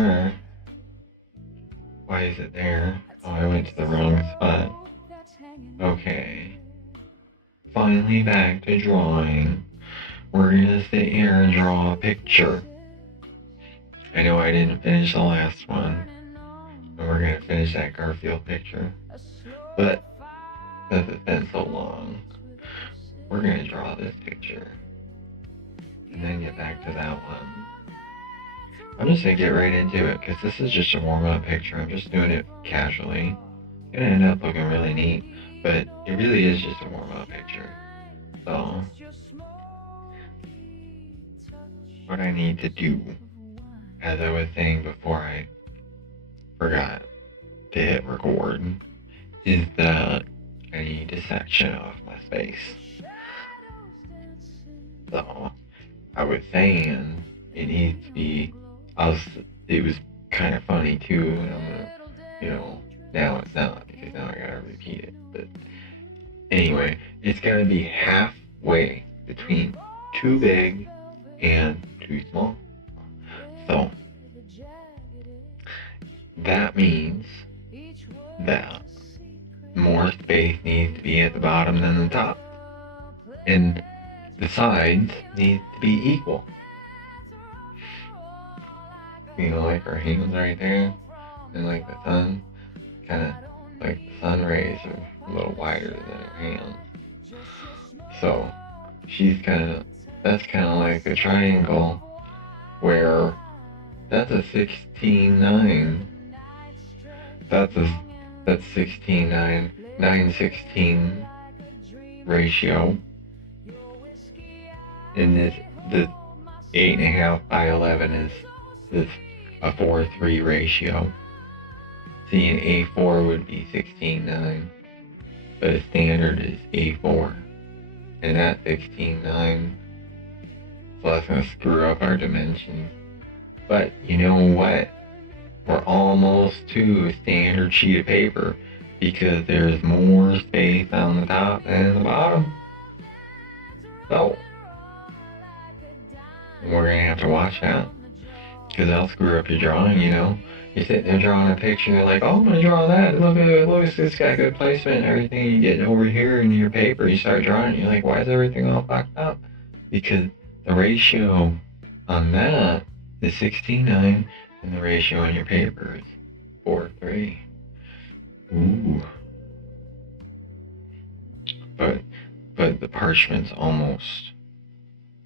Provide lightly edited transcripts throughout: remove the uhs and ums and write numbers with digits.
are. Why is it there? Oh, I went to the wrong spot. Okay. Finally back to drawing. We're gonna sit here and draw a picture. I know I didn't finish the last one. And we're gonna finish that Garfield picture. But because it's been so long, we're gonna draw this picture. And then get back to that one. I'm just gonna get right into it because this is just a warm-up picture. I'm just doing it casually. It's gonna end up looking really neat, but it really is just a warm-up picture. So, what I need to do, as I was saying before I forgot to hit record, is that I need to section off my space. So, I was saying it needs to be, it was kind of funny too, and I'm gonna, now it's not, because now I gotta repeat it, but anyway, it's gonna be halfway between too big and too small. So, that means that more space needs to be at the bottom than the top, and the sides need to be equal. Like our hands right there, and like the sun, kind of like the sun rays are a little wider than her hands. So that's kind of like a triangle where that's a 16:9. That's 16:9, 9:16 ratio. And the 8.5 by 11 is a 4:3 ratio. See, an A4 would be 16:9, but a standard is A4, and that's 16:9. So that's gonna screw up our dimensions. But you know what? We're almost to a standard sheet of paper because there's more space on the top than the bottom. So we're gonna have to watch that, because that'll screw up your drawing. You sit there drawing a picture, you're like, oh, I'm gonna draw that. Look at this, got good placement and everything. You get over here in your paper, you start drawing, you're like, why is everything all fucked up? Because the ratio on that is 16:9, and the ratio on your paper is 4:3. Ooh. But the parchment's almost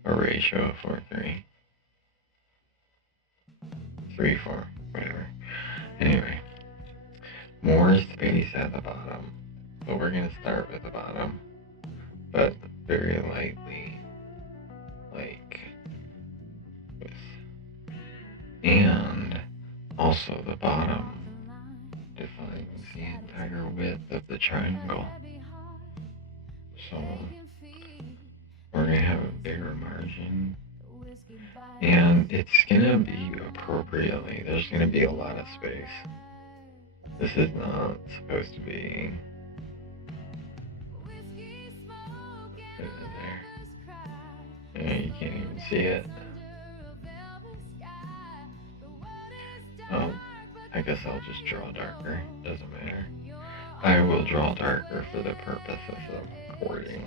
a ratio of 4:3. 3:4, whatever. Anyway, more space at the bottom. So we're gonna start with the bottom, but very lightly, like this. And also the bottom defines the entire width of the triangle. So we're gonna have a bigger margin. And it's gonna be appropriately, there's gonna be a lot of space. This is not supposed to be there. Yeah, you can't even see it. I guess I'll just draw darker, doesn't matter. I will draw darker for the purpose of the recording.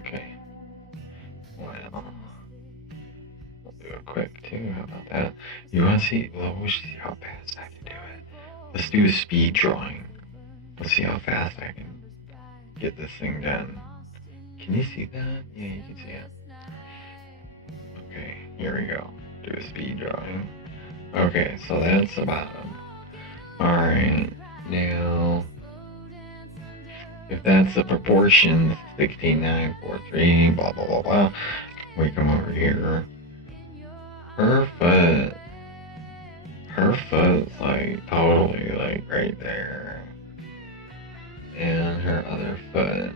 Okay. Well, we'll do it quick too. How about that? You want to see? Well, we'll see how fast I can do it. Let's do a speed drawing. Let's see how fast I can get this thing done. Can you see that? Yeah, you can see it. Okay, here we go. Do a speed drawing. Okay, so that's the bottom. Alright, now, if that's the proportion, 16:9, 4:3, blah, blah, blah, blah, we come over here. Her foot's like totally like right there. And her other foot,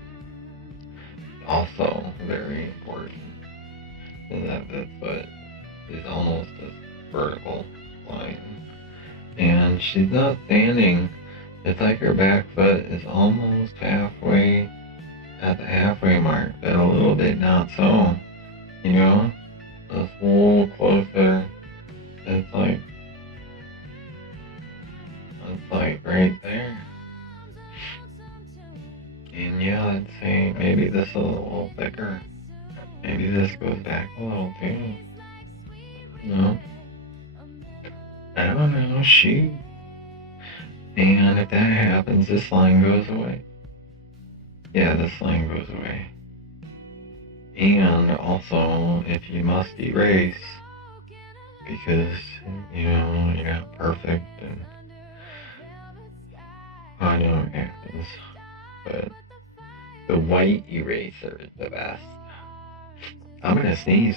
also very important, so that the foot is almost a vertical line. And she's not standing. It's like her back foot is almost halfway at the halfway mark, but a little bit not so. You know? It's a little closer. It's like right there. And yeah, I'd say maybe this is a little thicker. Maybe this goes back a little too. No? I don't know, shoot. And if that happens, this line goes away. Yeah, this line goes away. And also, if you must erase, because, you know, you're not perfect, and I know it happens, but the white eraser is the best. I'm gonna sneeze.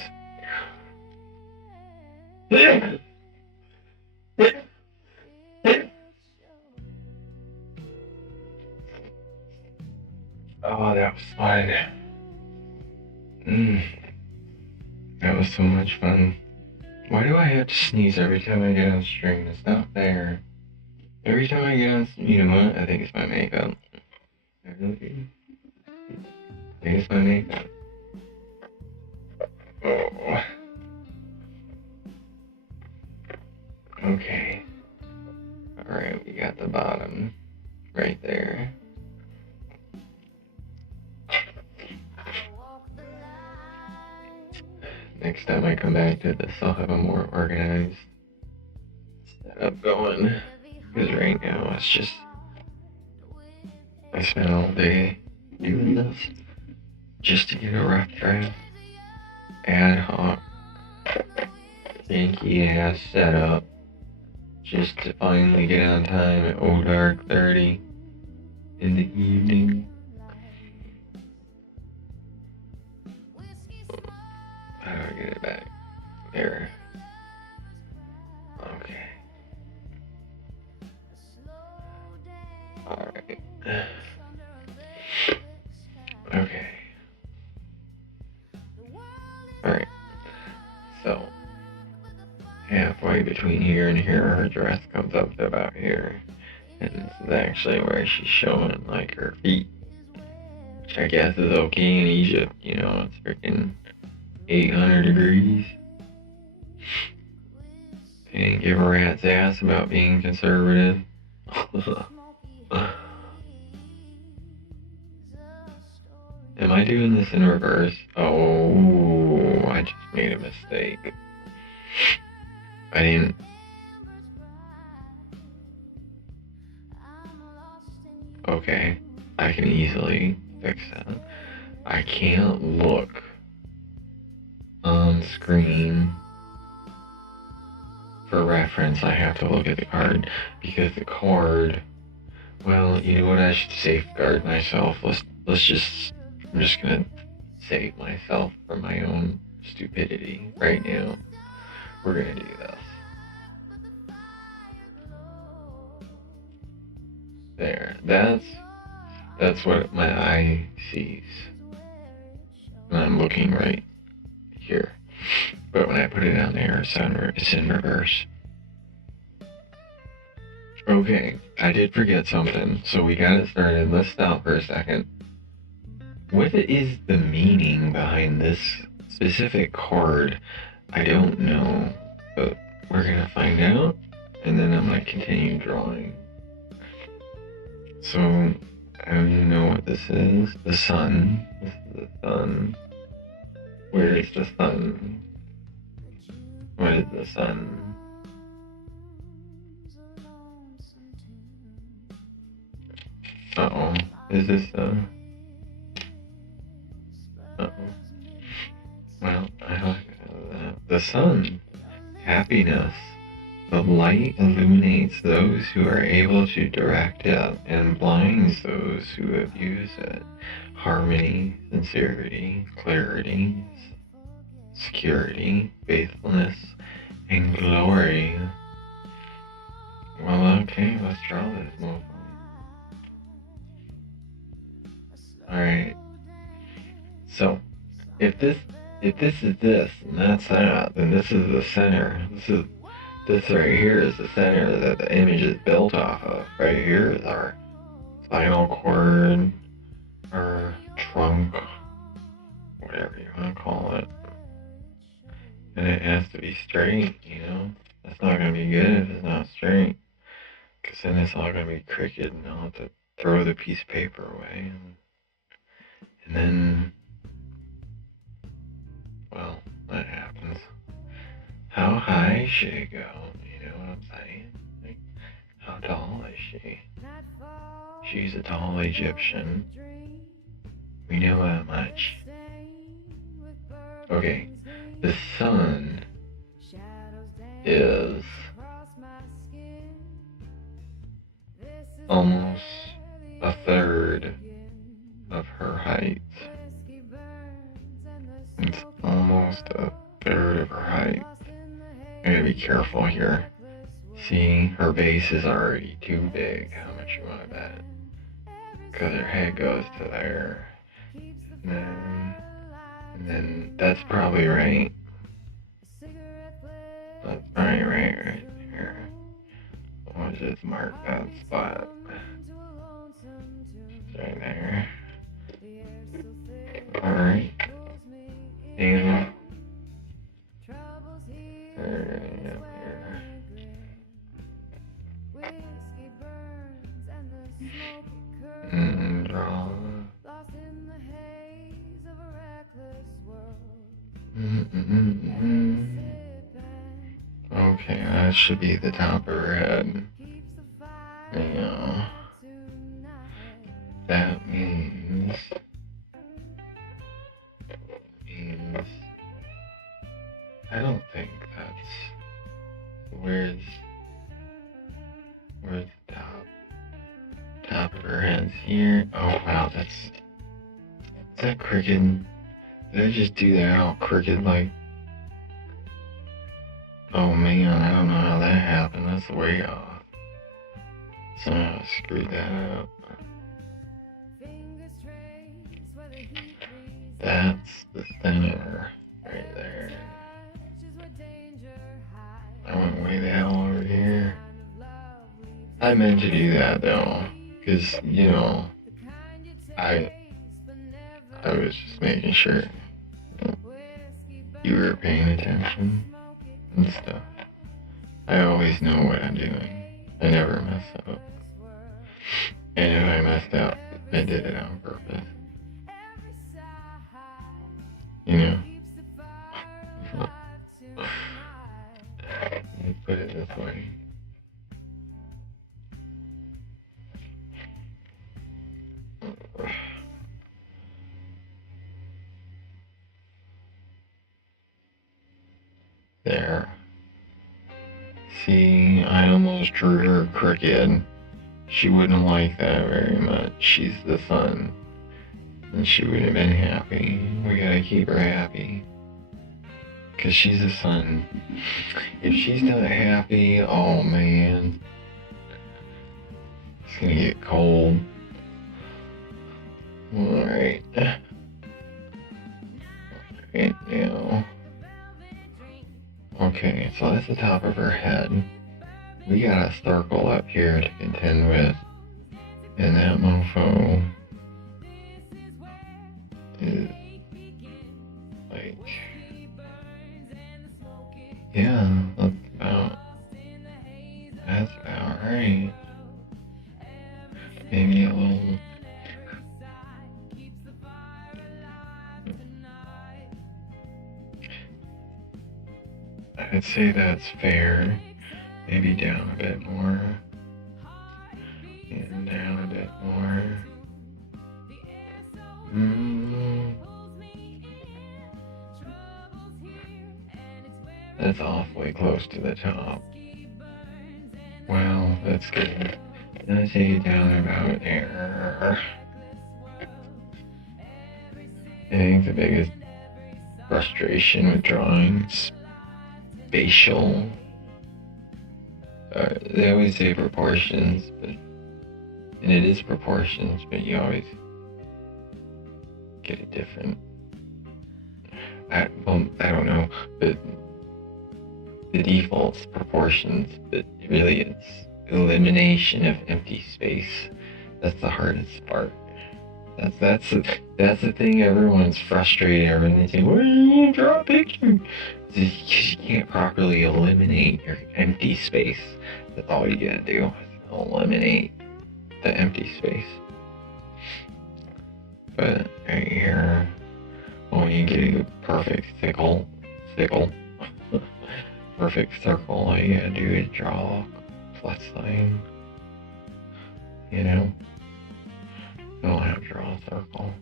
Oh, that was fun. That was so much fun. Why do I have to sneeze every time I get on stream? It's not fair. Every time I get on, you know what? I think it's my makeup. I really do. I think it's my makeup. Oh. Okay. Alright, we got the bottom right there. Next time I come back to this, I'll have a more organized setup going. Because right now it's just, I spent all day doing this just to get a rough draft ad hoc janky ass setup just to finally get on time at dark 30 in the evening. How do I get it back? There. Okay. Alright. Okay. Alright. So, halfway between here and here, her dress comes up to about here. And this is actually where she's showing, like, her feet. Which I guess is okay in Egypt, you know, it's freaking 800 degrees. They didn't give a rat's ass about being conservative. Am I doing this in reverse? Oh, I just made a mistake. I didn't. Okay, I can easily fix that. I can't look on screen for reference. I have to look at the card because the card, well, you know what, I should safeguard myself. Let's just, I'm just gonna save myself from my own stupidity right now. We're gonna do this. There, that's what my eye sees. And I'm looking right here. But when I put it on there, it's in reverse. Okay, I did forget something, so we got it started. Let's stop for a second. What is the meaning behind this specific card? I don't know, but we're gonna find out, and then I'm gonna continue drawing. So, I don't even know what this is. The sun. This is the sun. Where is the sun? What is the sun? Uh-oh. Is this the... Uh-oh. Well, I like that. The sun. Happiness. The light illuminates those who are able to direct it and blinds those who abuse it. Harmony, sincerity, clarity, security, faithfulness, and glory. Well, okay, let's draw this motherfucker. Alright. So, if this is this, and that's that, then this is the center. This right here is the center that the image is built off of. Right here is our spinal cord, our trunk, whatever you want to call it. it has to be straight, you know? That's not gonna be good if it's not straight. Because then it's all gonna be crooked and I'll have to throw the piece of paper away. And then, well, that happens. How high should it go? You know what I'm saying? Like, how tall is she? She's a tall Egyptian. We know that much. Okay, the sun is almost a third of her height. It's almost a third of her height. I gotta be careful here. See, her base is already too big. How much you wanna bet? Because her head goes to there. And then that's probably right. That's probably right there. I'll just mark that spot. It's right there. Alright. And and draw. Okay, that should be the top of her head. Yeah. That means I don't think that's where's the top of her head's here. Oh wow, is that crooked? Did I just do that all crooked like? Oh man, I don't know how that happened. That's way off. Somehow I screwed that up. That's the center right there. I went way the hell over here. I meant to do that though, because you know, I was just making sure you were paying attention and stuff. I always know what I'm doing. I never mess up. And if I messed up, I did it on purpose. You know? Let's put it this way. There. See, I almost drew her crooked. She wouldn't like that very much. She's the sun. And she would have been happy. We gotta keep her happy. Cause she's the sun. If she's not happy, oh man. It's gonna get cold. Alright. Alright now. Okay, so that's the top of her head. We got a circle up here to contend with. And that mofo is like, yeah, that's about right. Maybe a little. I'd say that's fair. Maybe down a bit more. And down a bit more. That's awfully close to the top. Well, that's good. Then I take it down about there. I think the biggest frustration with drawings, spatial. They always say proportions, and it is proportions, but you always get it different. I don't know, but the default's proportions, but really it's elimination of empty space. That's the hardest part. That's the thing everyone's frustrated over, and they say, well, you draw a picture. Because you can't properly eliminate your empty space. That's all you gotta do, is eliminate the empty space. But right here, when you get a perfect sickle, perfect circle, all you gotta do is draw a plus sign. You know? You don't have to draw a circle.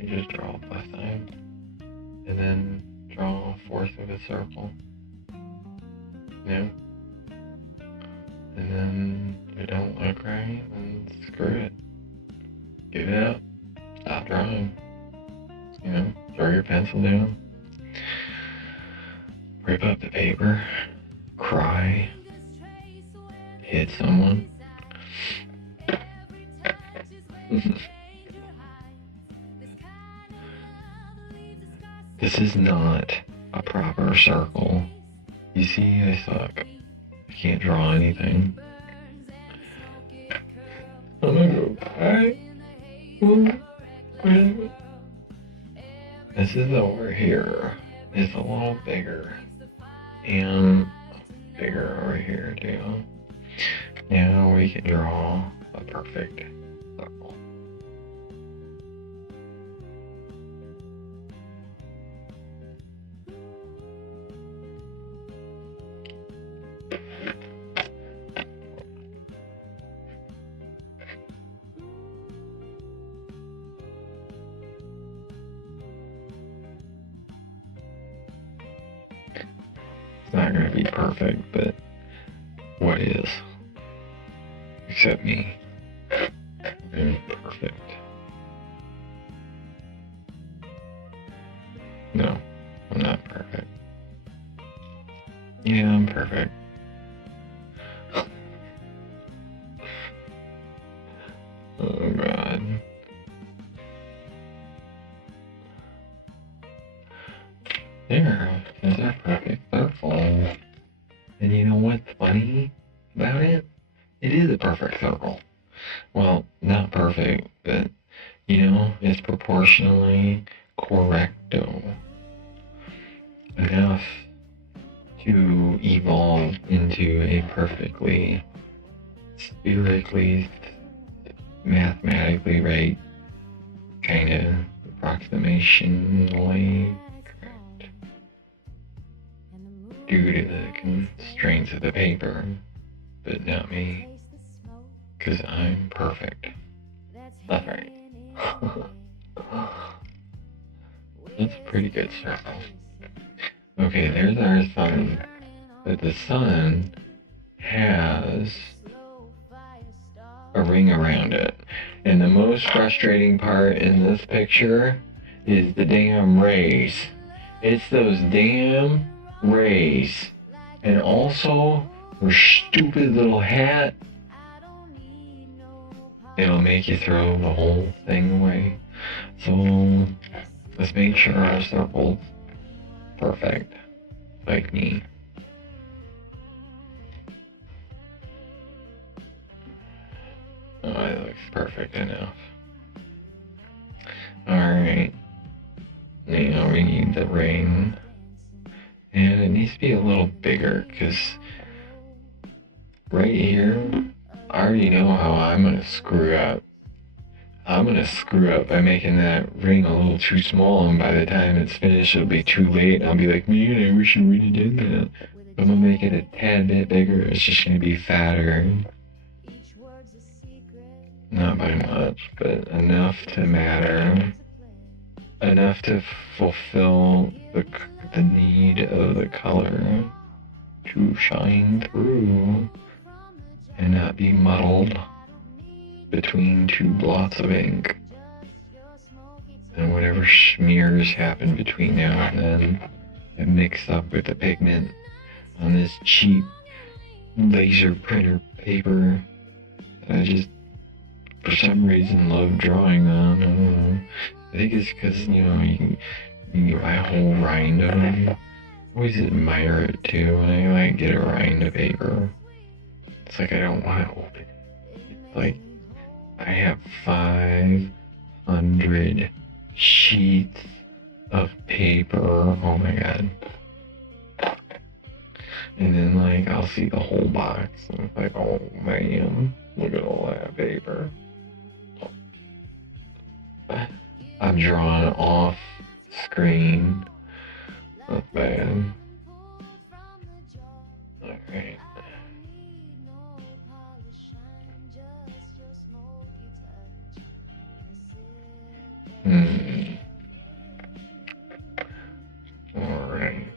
You just draw a plus sign. And then draw a fourth of a circle. You know? And then if it don't look right, then screw it. Give it up. Stop drawing. You know, throw your pencil down. Rip up the paper. Cry. Hit someone. This is not a proper circle. You see, I suck. I can't draw anything. I'm gonna go back. This is over here. It's a little bigger. And bigger over here too. Now we can draw a perfect circle. It's not gonna be perfect, but what is? Except me. I'm perfect. No, I'm not perfect. Yeah, I'm perfect. Oh god. There, there's our perfect circle. And you know what's funny about it? It is a perfect circle. Well, not perfect, but, you know, it's proportionally correcto enough to evolve into a perfectly, spherically, mathematically right kind of approximationally correct due to the constraints of the paper, but not me, because I'm perfect. That's right. That's a pretty good circle. Okay, there's our sun. But the sun has a ring around it. And the most frustrating part in this picture is the damn rays. It's those damn rays. And also, her stupid little hat. It'll make you throw the whole thing away. So, let's make sure our circle's perfect. Like me. Oh, it looks perfect enough. Alright. Now we need the ring. And it needs to be a little bigger, because right here, I already know how I'm going to screw up. I'm going to screw up by making that ring a little too small, and by the time it's finished, it'll be too late. I'll be like, man, I wish I would have done that. But I'm going to make it a tad bit bigger. It's just going to be fatter. Not by much, but enough to matter. Enough to fulfill the need of the color to shine through and not be muddled between two blots of ink. And whatever smears happen between now and then and mix up with the pigment on this cheap laser printer paper that I just for some reason love drawing on. I don't know. I think it's because, you know, you can buy a whole rind of them. I always admire it too when I like get a rind of paper. It's like I don't want to open it. It's like I have 500 sheets of paper. Oh my god. And then, like, I'll see the whole box, and it's like, oh man, look at all that paper. I'm drawing off screen. That's bad. Alright. Alright.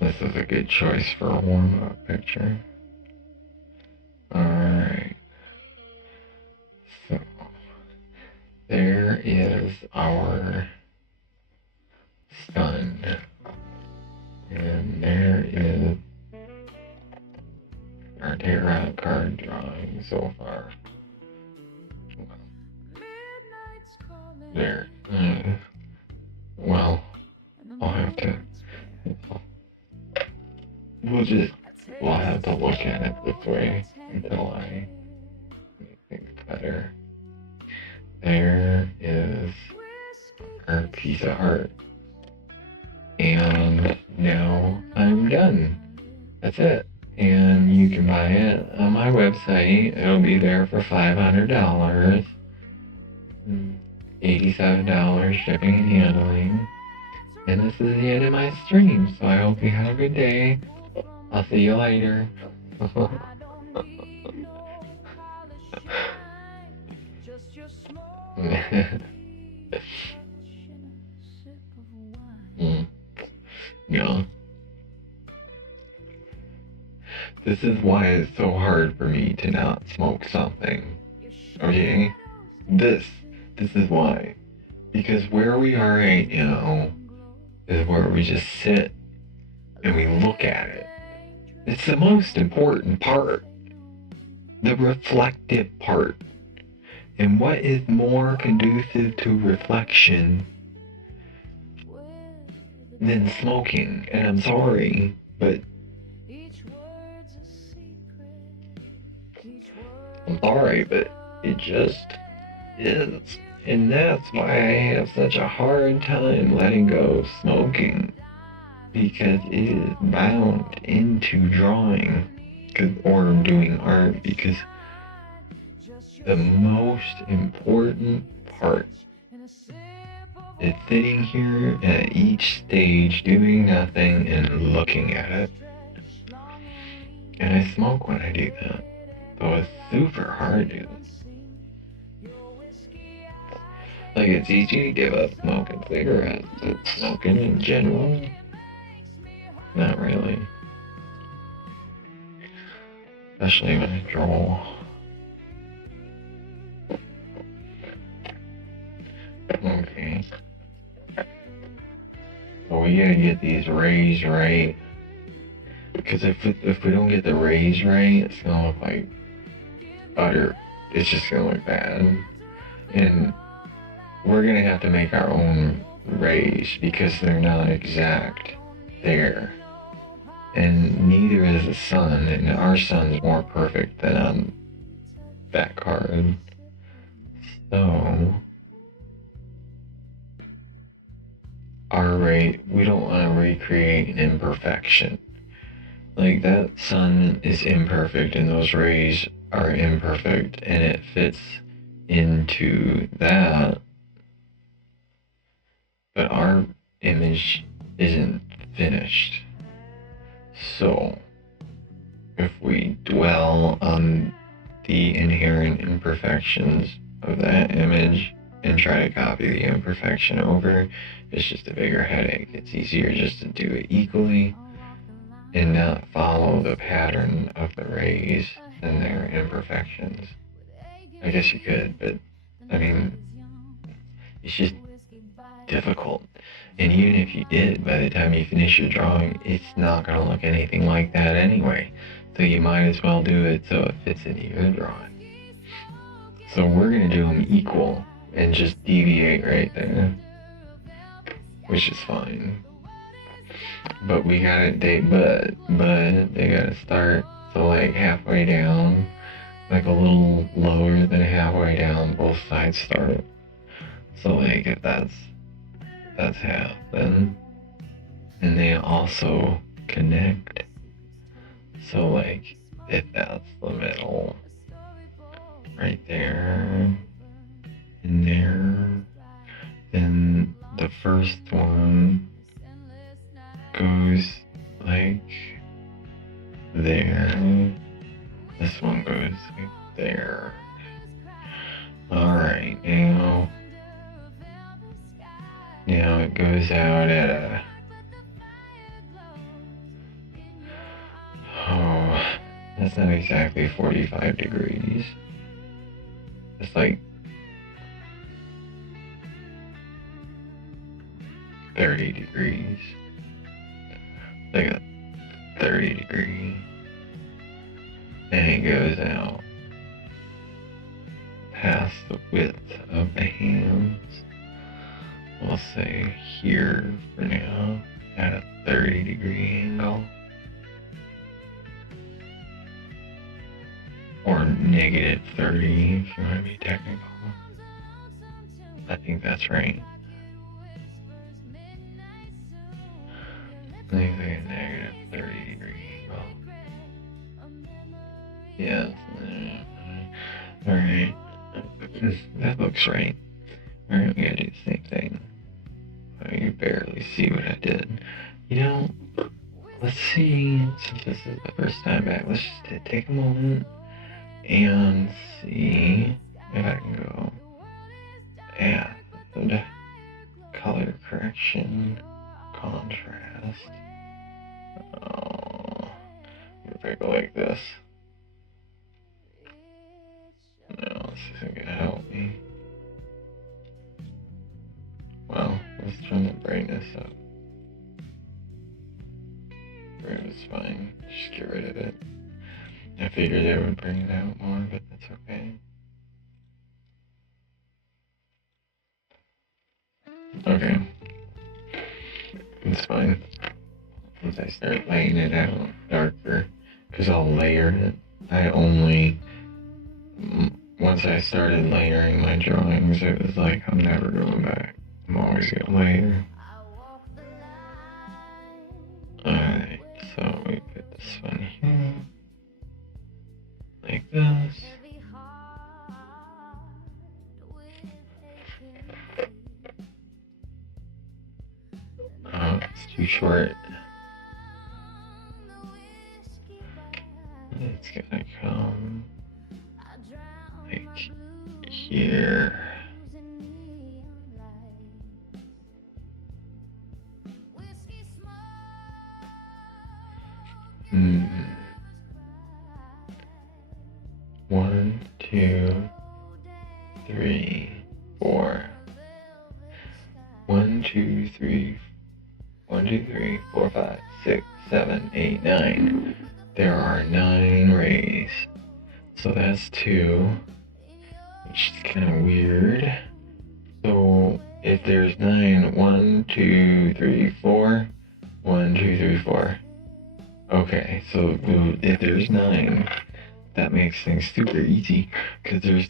This is a good choice for a warm-up picture. Alright. So, there is our sun. And there is our tarot card drawing so far. There. Well, I'll have to. We'll have to look at it this way until I make things better. There is our piece of art. And now I'm done. That's it. And you can buy it on my website. It'll be there for $500. $87 shipping and handling. And this is the end of my stream, so I hope you have a good day. I'll see you later. Yeah. This is why it's so hard for me to not smoke something. Okay? This is why. Because where we are right now is where we just sit and we look at it. It's the most important part. The reflective part. And what is more conducive to reflection than smoking? And I'm sorry, but it just is. And that's why I have such a hard time letting go of smoking. Because it is bound into drawing or doing art. Because the most important part is sitting here at each stage doing nothing and looking at it. And I smoke when I do that. So it's super hard to do. Like, it's easy to give up smoking cigarettes, but smoking in general, not really. Especially when I draw. Okay. So we gotta get these rays right. Because if we don't get the rays right, it's gonna look like utter. It's just gonna look bad. And we're gonna have to make our own rays because they're not exact there. And neither is the sun, and our sun's more perfect than on that card. So our ray, we don't want to recreate an imperfection. Like, that sun is imperfect and those rays are imperfect, and it fits into that. But our image isn't finished. So, if we dwell on the inherent imperfections of that image and try to copy the imperfection over, it's just a bigger headache. It's easier just to do it equally and not follow the pattern of the rays and their imperfections. I guess you could, but I mean, it's just difficult. And even if you did, by the time you finish your drawing, it's not going to look anything like that anyway. So you might as well do it so it fits into your drawing. So we're going to do them equal and just deviate right there, which is fine. But we gotta they gotta start so like halfway down, like a little lower than halfway down, both sides start. So like if that's that's happen. And they also connect. So like, if that's the middle, right there, and there, then the first one goes like there. This one goes like there. Alright, now it goes out at a, that's not exactly 45 degrees. It's like 30 degrees. Like a 30 degree. And it goes out past the width of the hands. We'll say here for now at a 30-degree angle. Or negative 30 if you want to be technical. I think that's right. I think it's like a negative 30-degree angle. Yes. Alright. That looks right. Alright, we gotta do the same thing. You barely see what I did. Let's see, since this is the first time back, let's just take a moment and see if I can go add color correction, contrast. If I go like this. No, this isn't gonna help me. Well, let's turn the brightness up. Brightness is fine. Just get rid of it. I figured it would bring it out more, but that's okay. Okay. It's fine. Once I start laying it out darker, because I'll layer it. Once I started layering my drawings, it was like, I'm never going back. I'm always gonna layer. Alright, so we put this one here. Like this. Oh, it's too short. It's gonna come like here. One, two, three, four. 1, 2, 3, 1, 2, 3, 4, 5, 6, 7, 8, 9. There are 9 rays. So that's 2, which is kind of weird. So if there's 9, 1, 2, 3, 4, 1, 2, 3, 4. Okay, so if there's 9, that makes things super easy because there's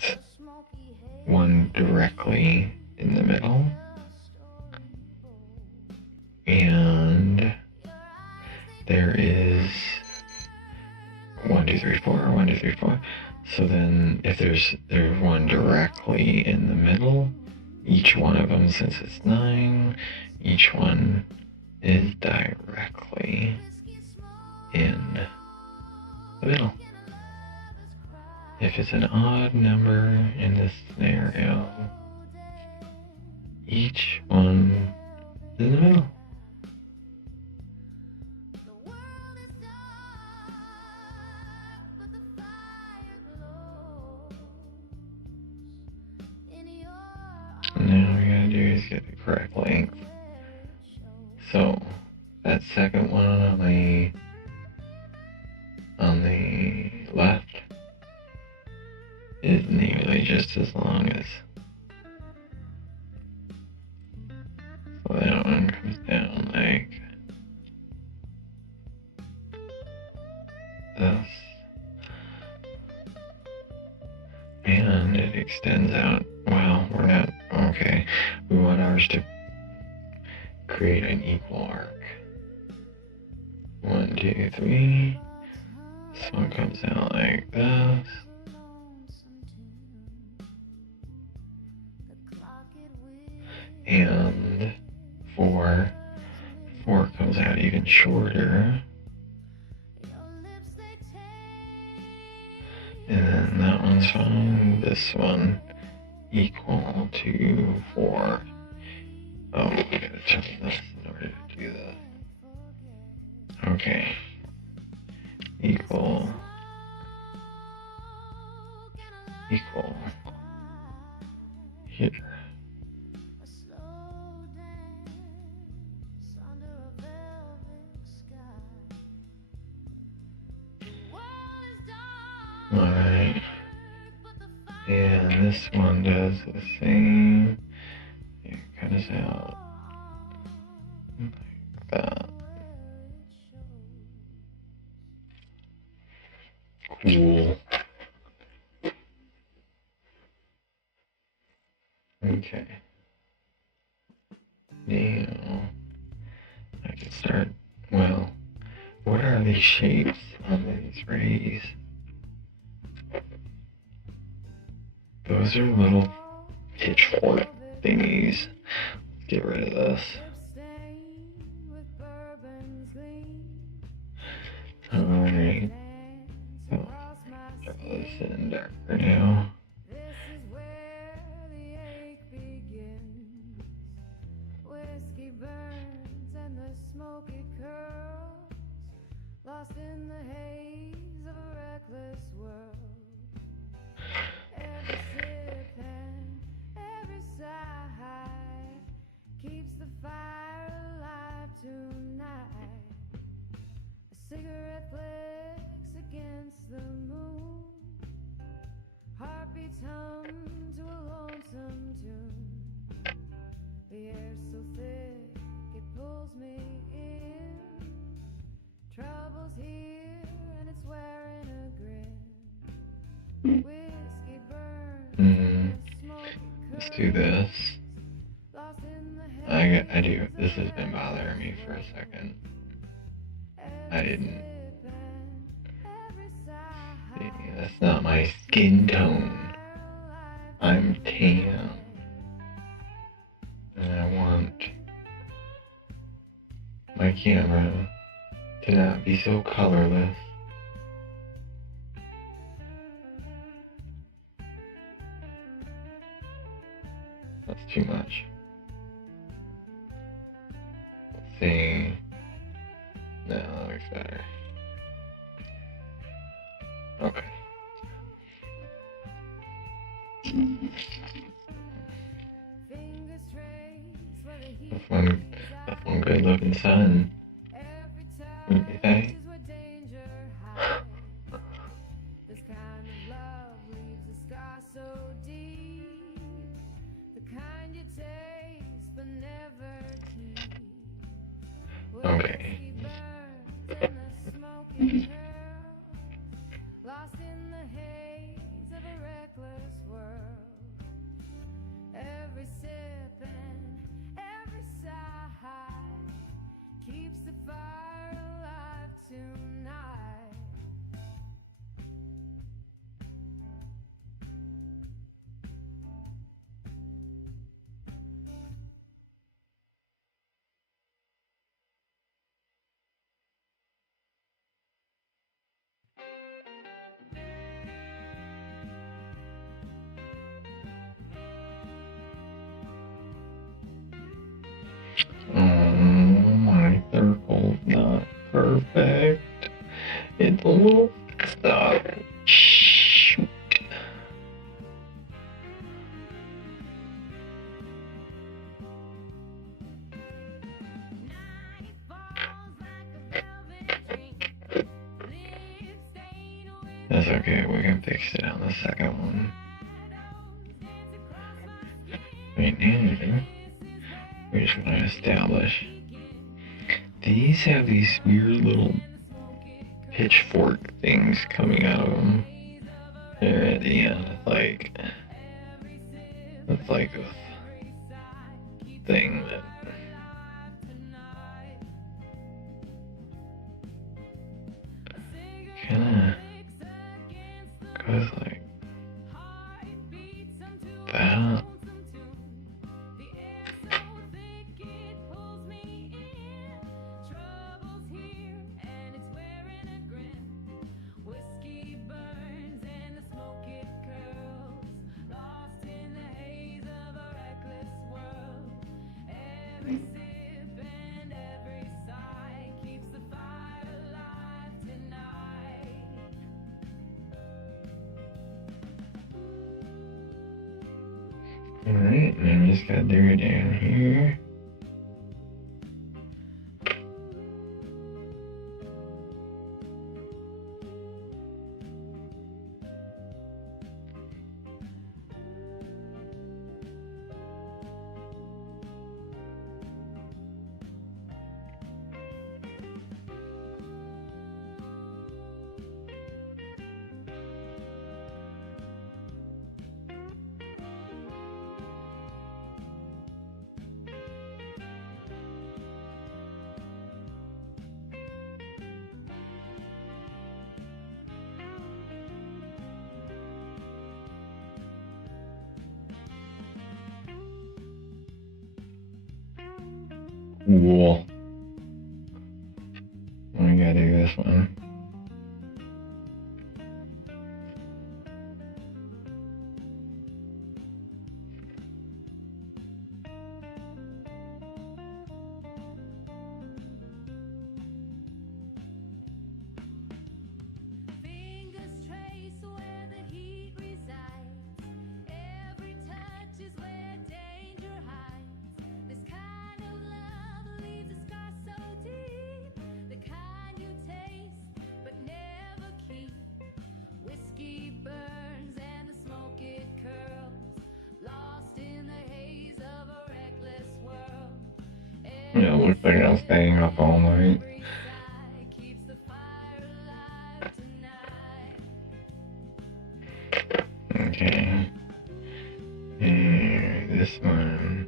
one directly in the middle. And there is 1, 2, 3, 4, 1, 2, 3, 4. So then if there's one directly in the middle, each one of them, since it's 9, each one is directly in the middle. If it's an odd number in this scenario, each one is in the middle. Now we gotta do is get the correct length. So that second one on the left is nearly just as long as, so that one comes down like this, and it extends out. Well, we're not okay. We want ours to create an equal arc. 1, 2, 3. This one comes out like this. And 4 comes out even shorter. And then that one's fine. This one equal to 4. Oh, I gotta turn this in order to do this. Okay. Equal. Here. Alright. And this one does the same. It cuts out like that. Cool. Okay. Now I can start. Well, what are these shapes on these rays? Those are little pitchfork thingies. Let's get rid of this. Alright. So, draw this in darker now. Lost in the haze of a reckless world. Every sip and every sigh keeps the fire alive tonight. A cigarette flicks against the moon. Heartbeats hum to a lonesome tune. The air's so thick it pulls me in. Trouble's here and it's wearing a grin. Whiskey burns. Let's do this. I do. This has been bothering me for a second. I didn't. See, that's not my skin tone. I'm tan. And I want my camera to not be so colorless. That's too much. Let's see. No, that looks better. Okay. That's one good looking sun. Okay. Okay. Lost in the haze of a reckless world. Every sip and every sigh keeps the fire alive tonight. My circle's not perfect. It's a little stuck. Shoot. That's okay, we can fix it on the second one. Right now, we just want to establish. These have these weird little pitchfork things coming out of them. There at the end, it's like a thing that Alright, and I just gotta do it down here. Cool. I gotta do this one. Yeah, it looks like I'm staying up all night. Okay. And this one.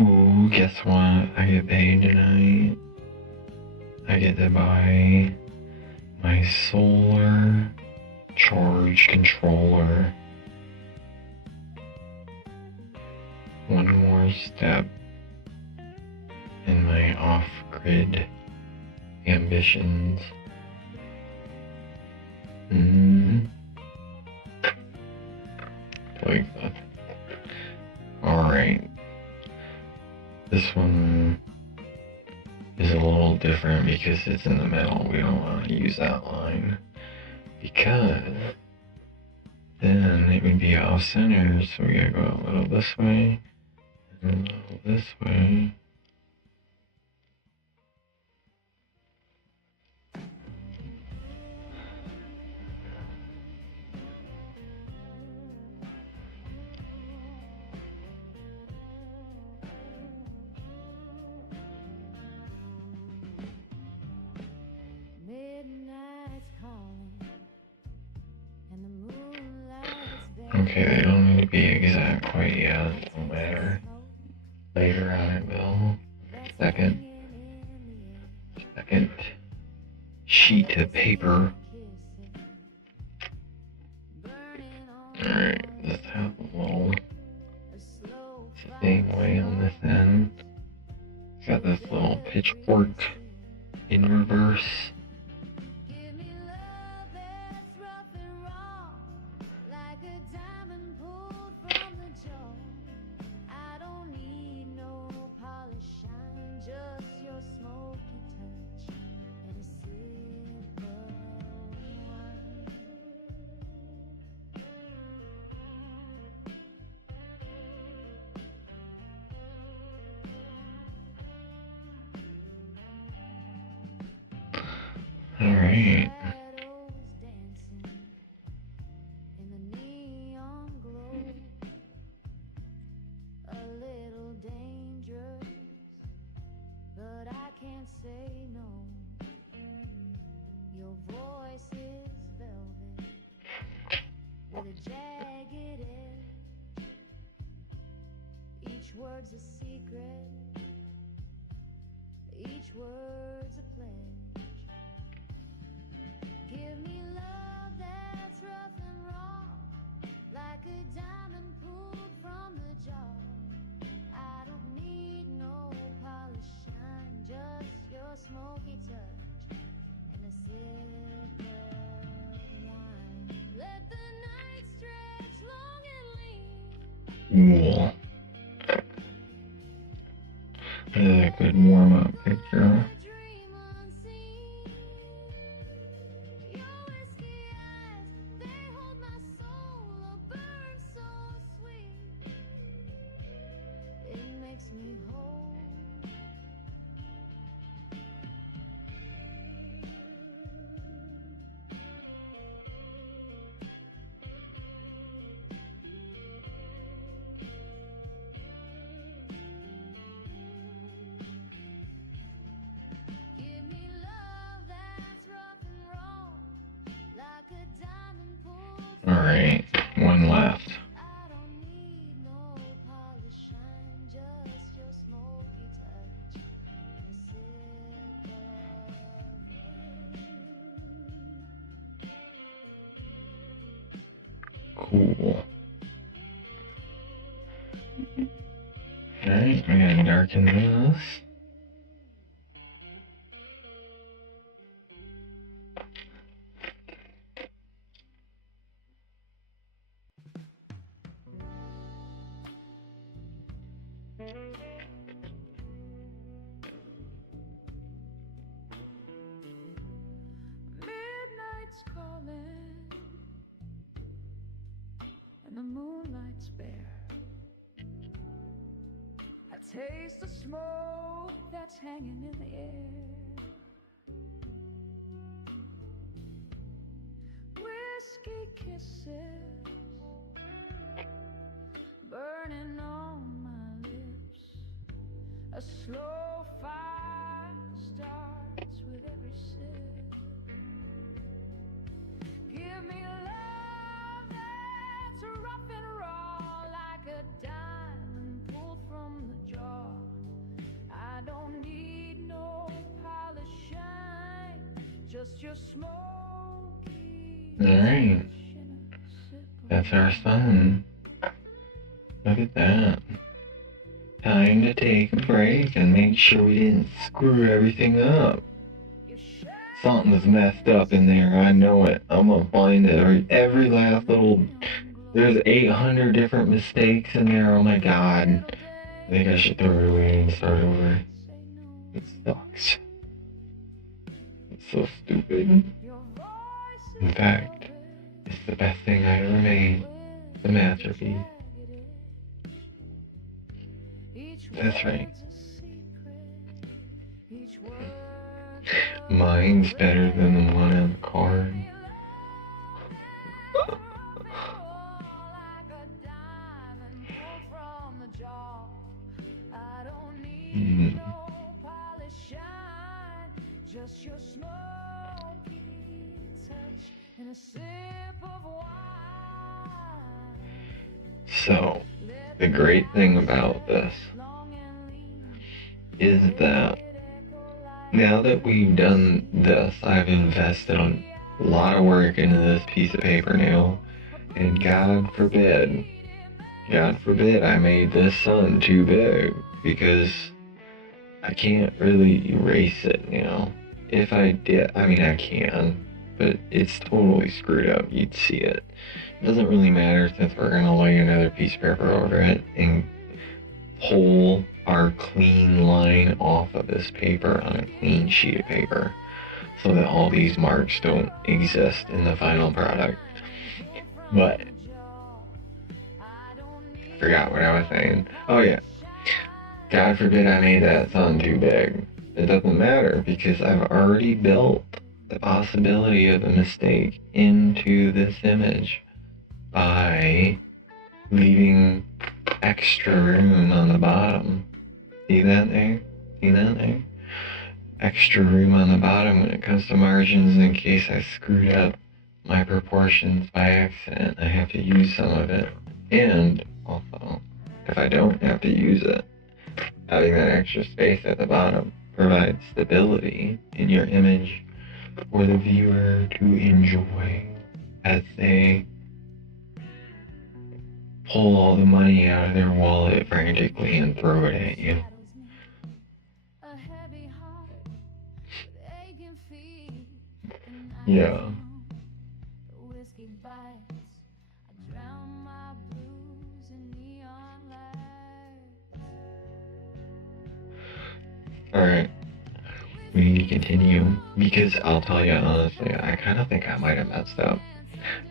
Ooh, guess what? I get paid tonight. I get to buy my solar charge controller. One more step in my off-grid ambitions. Like that. Alright. This one is a little different because it's in the middle. We don't want to use that line because then it would be off center. So we gotta go a little this way and a little this way. Okay, they don't need to be exact quite yet. It don't matter. Later on it will. Second sheet of paper. Alright, let's have a little same way on this end. Got this little pitchfork in reverse. All right. Word's a secret, each word's a pledge. Give me love that's rough and raw, like a diamond pulled from the jar. I don't need no polish shine, just your smoky touch Cool. That's a good warm-up picture. Dream unseen. Your whiskey eyes, they hold my soul, a burn so sweet. It makes me whole. Give me love that's rough and raw, like a diamond pulled. Alright, one left. I don't need no polish shine, just your smoky touch and a sip of rain. Cool. Alright, we're gonna darken this. Midnight's calling, and the moonlight's bare. I taste the smoke that's hanging in the air. Whiskey kisses burning on my lips. A slow fire starts with every sip. Give me love that's rough and raw, like a diamond pulled from the jaw. I don't need no polish shine, just your smoky Alright. touch and a sip of That's our sun. Look at that. Time to take a break and make sure we didn't screw everything up. your shine. Something's messed up in there, I know it. I'm gonna find every last little... There's 800 different mistakes in there, oh my god. I think I should throw it away and start over. It sucks. It's so stupid. In fact, it's the best thing I ever made. The masterpiece. That's right. Mine's better than the one on the card. Just your smoky touch and a sip of wine. So, the great thing about this is that now that we've done this, I've invested a lot of work into this piece of paper now, and God forbid I made this sun too big, because I can't really erase it now. If I did, I mean I can, but it's totally screwed up, you'd see it. It doesn't really matter since we're gonna lay another piece of paper over it and pull our clean line off of this paper on a clean sheet of paper so that all these marks don't exist in the final product. But I forgot what I was saying. Oh yeah. God forbid I made that sun too big. It doesn't matter because I've already built the possibility of a mistake into this image by leaving extra room on the bottom. See that there? See that there? Extra room on the bottom when it comes to margins in case I screwed up my proportions by accident. I have to use some of it. And also, if I don't have to use it, having that extra space at the bottom provides stability in your image for the viewer to enjoy as they pull all the money out of their wallet frantically and throw it at you. A heavy heart with aching feet, and I Yeah. know the whiskey bites. I drown my blues in neon continue because I'll tell you honestly, I kind of think I might have messed up.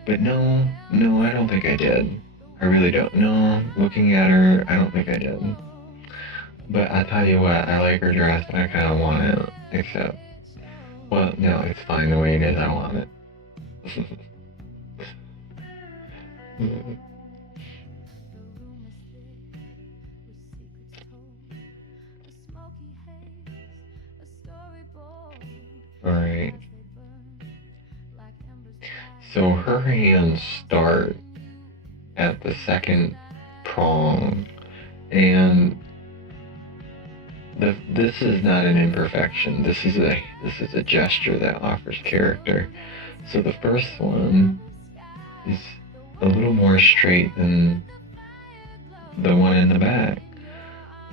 But no, I don't think I did. I really don't. No, looking at her, I don't think I did. But I tell you what, I like her dress and I kind of want it. Except, well, no, it's fine the way it is. I want it. Alright. So her hands start at the second prong, and this is not an imperfection. This is a gesture that offers character. So the first one is a little more straight than the one in the back,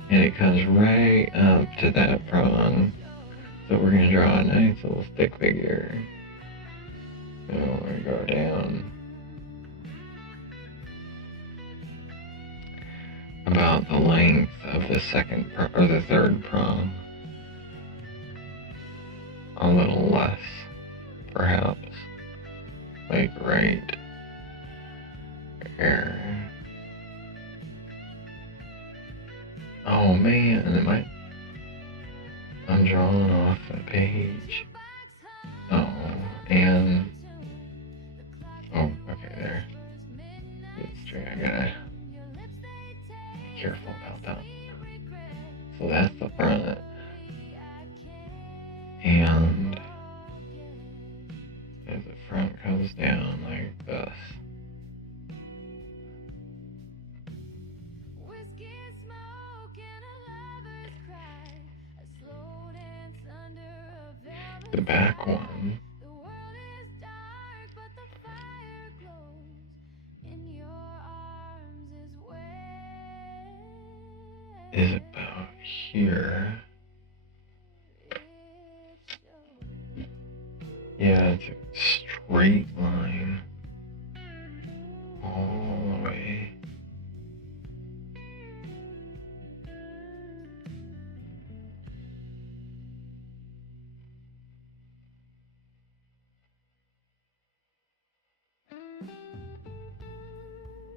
and it comes right up to that prong. So we're gonna draw a nice little stick figure. And we're gonna go down about the length of the second or the third prong. A little less, perhaps. Like right here. Oh man, I'm drawing off the page. Oh, and oh, okay, there. It's true. I gotta be careful about that. So that's the front, and as the front comes down like this. The back one is about here. Yeah, it's a straight line all the way.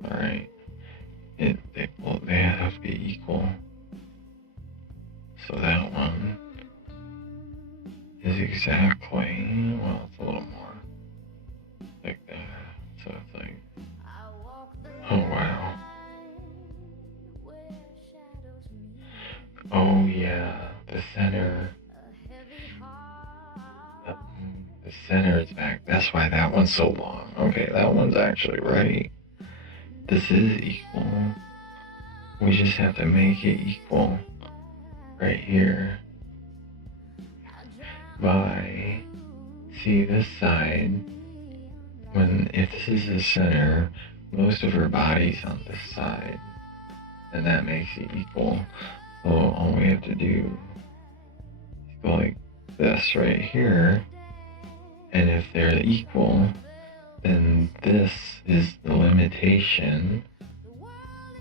Alright, they have to be equal. So that one is exactly, well, it's a little more like that. So it's like, oh wow. Oh yeah, the center is back. That's why that one's so long. Okay, that one's actually right. This is equal. We just have to make it equal right here by, see this side, if this is the center, most of her body's on this side, and that makes it equal. So all we have to do is go like this right here, and if they're equal, then this is the limitation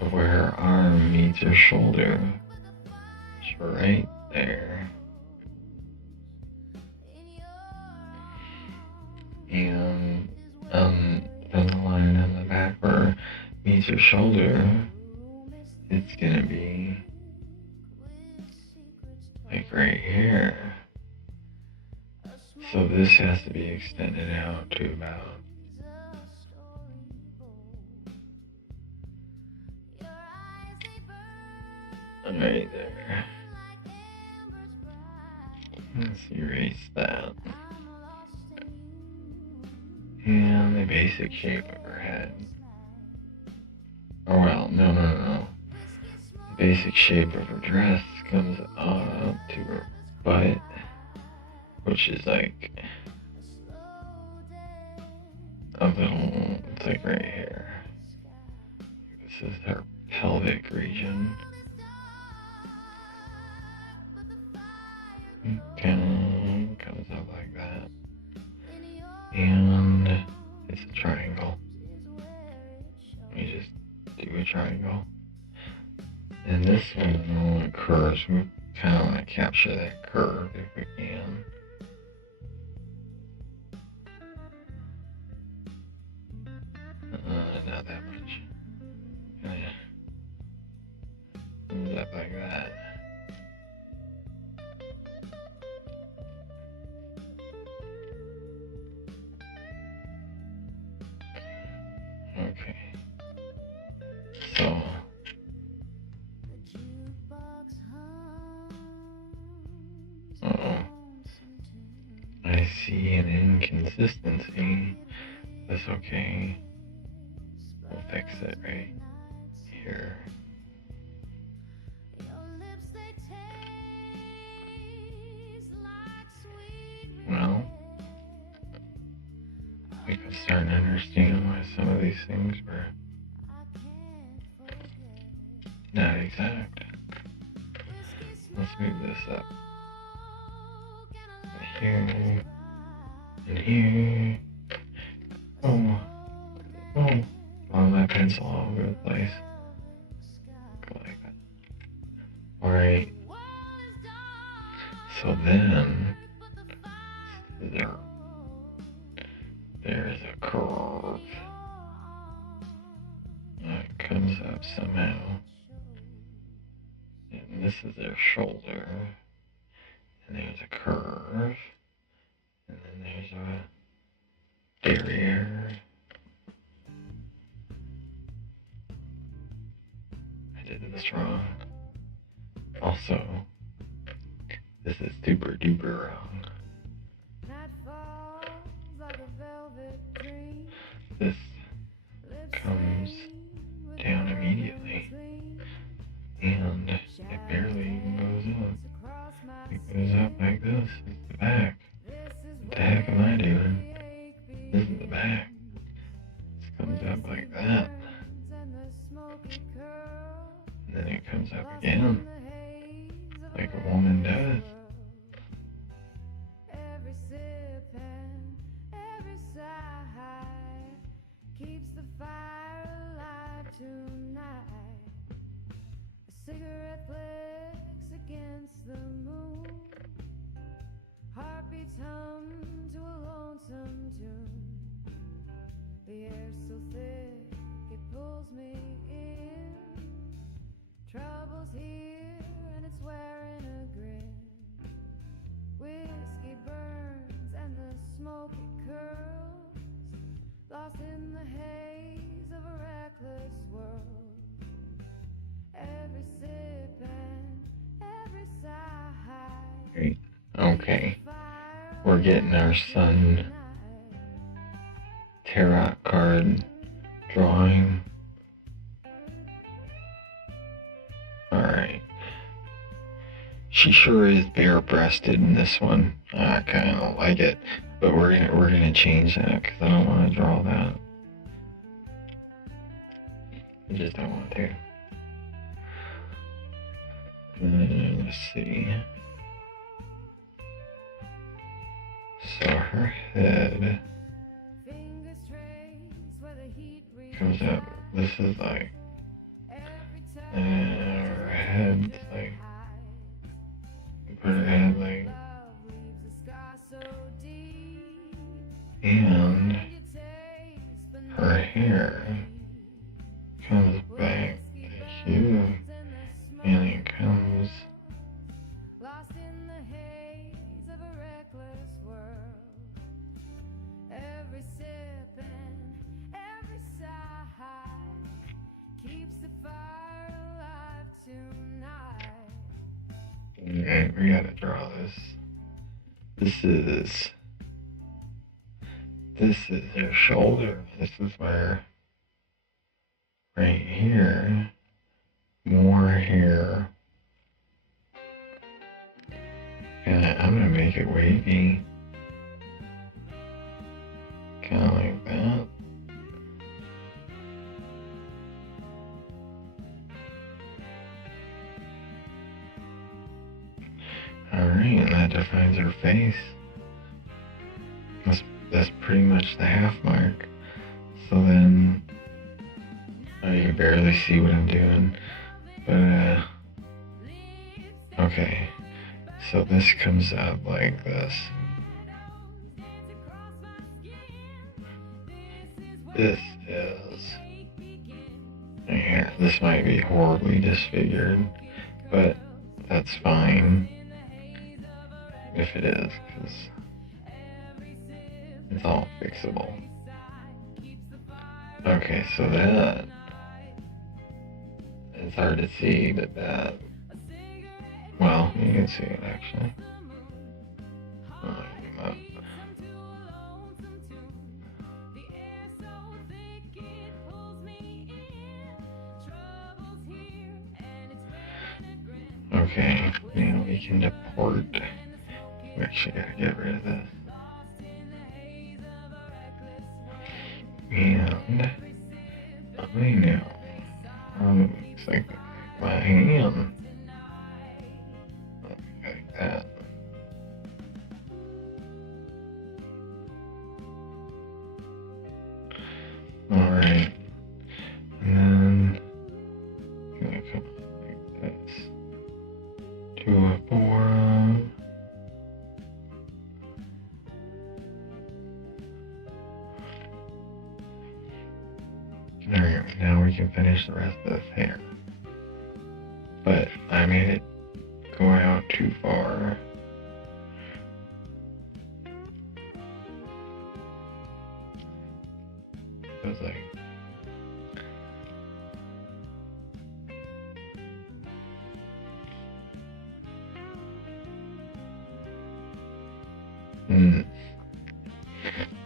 of where her arm meets her shoulder. It's right there. And from the line on the back where meets her shoulder, it's gonna be like right here. So this has to be extended out to about right there. Let's erase that. And the basic shape of her head. Oh well, no. The basic shape of her dress comes up to her butt, which is like a little, it's like right here. This is her pelvic region. Kind of comes up like that. And it's a triangle. Let me just do a triangle. And this one curves. We kind of want to capture that curve if we can. see an inconsistency. That's okay. We'll fix it right here. Well, we can start to understand why some of these things were not exact. Let's move this up. Here and here. Oh, my pencil all over the place. Go like that. Alright. So then there's a curve that comes up somehow. And this is their shoulder. And there's a curve. And then there's a derriere. I did this wrong. Also, this is super duper wrong. This comes down immediately. And it barely even goes up. It goes up like this. It's the back. What the heck am I doing? This is the back. This comes up like that. And then it comes up again. Like a woman does. Keeps the fire alive tonight. A cigarette flicks against the moon. Heartbeats hum to a lonesome tune. The air's so thick it pulls me in. Trouble's here and it's wearing a grin. Whiskey burns and the smoke it curls. Lost in the haze of a reckless world. Every sip and every sigh. Great. Okay. We're getting our sun tarot card drawing. Alright. She sure is bare-breasted in this one. I kind of like it. But we're gonna change that because I don't want to draw that. I just don't want to. Let's see. So her head comes up. This is like, her head's like, put her head like. And her hair comes back to here, and it comes Lost in the haze of a reckless world. Every sip and every sigh keeps the fire alive tonight. Okay, we gotta draw this. This is her shoulder. This is where, right here, more hair. And I'm gonna make it wavy. Kind of like that. Alright, and that defines her face. That's pretty much the half mark. So then, you can barely see what I'm doing. But, okay. So this comes up like this. This is, here, this might be horribly disfigured, but that's fine if it is, because it's all fixable. Okay, so that, it's hard to see, but that, well, you can see it actually. Okay, now we can deport. We actually gotta get rid of this. And I know. Looks like my hand. Like that. Alright. And then gonna come like this. To a forum. There we go. Now we can finish the rest of this hair. But I made it go out too far. It was like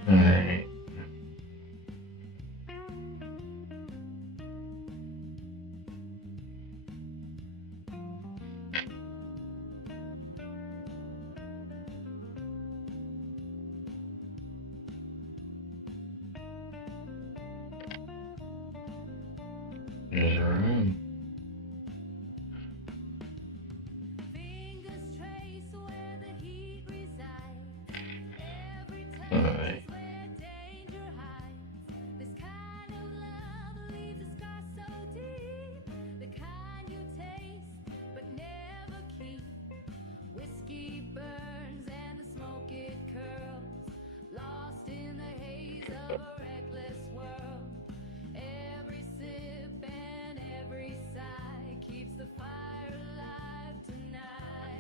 Alright. There's a room. Alright.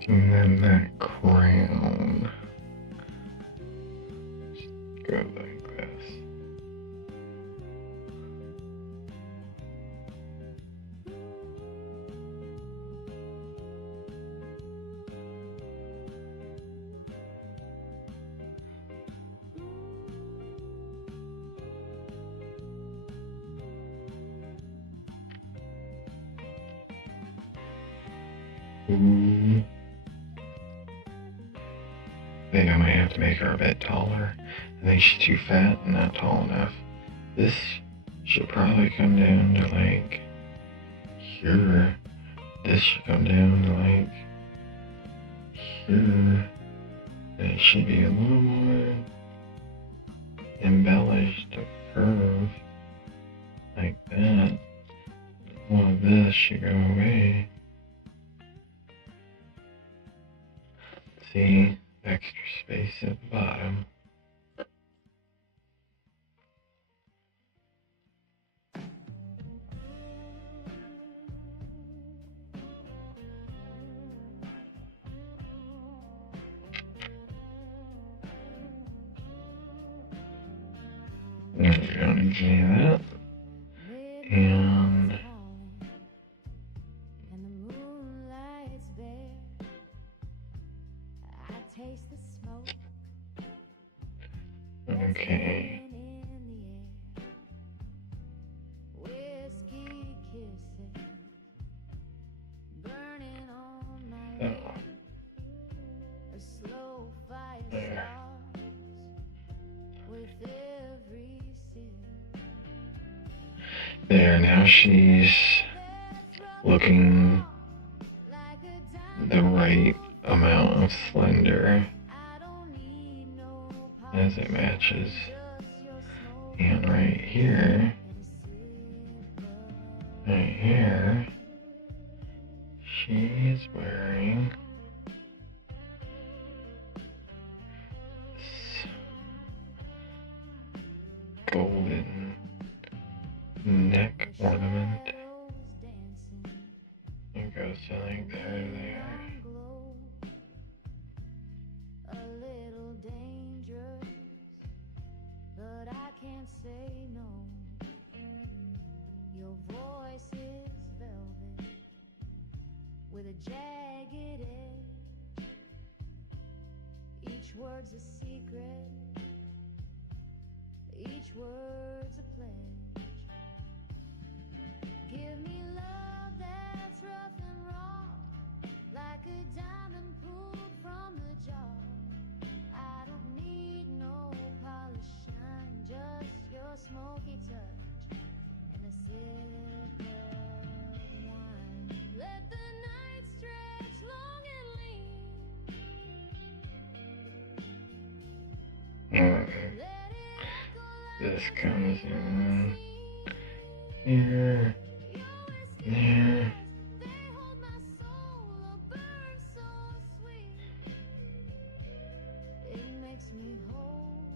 And then that crown just go like this. Ooh. I think I might have to make her a bit taller. I think she's too fat and not tall enough. This should probably come down to like here. This should come down to like here. And it should be a little more embellished, curve like that. All of this should go away. See? Extra space at the bottom. No, we don't need any of that. And okay. So, there. There, now she's looking the right amount of slender as it matches. And right here, she's wearing this golden neck ornament. It goes to like there. Say no. Your voice is velvet with a jagged edge. Each word's a secret. Each word's a pledge. Give me love that's rough and raw, like a diamond pulled from the jar. I don't need no polish shine, just your smoky touch and a sip of wine. Let the night stretch long and lean. Alright. Let it echo like This a comes dream in unseen. here, Your whiskey there. eyes, they hold my soul, a burn so sweet. It makes me whole.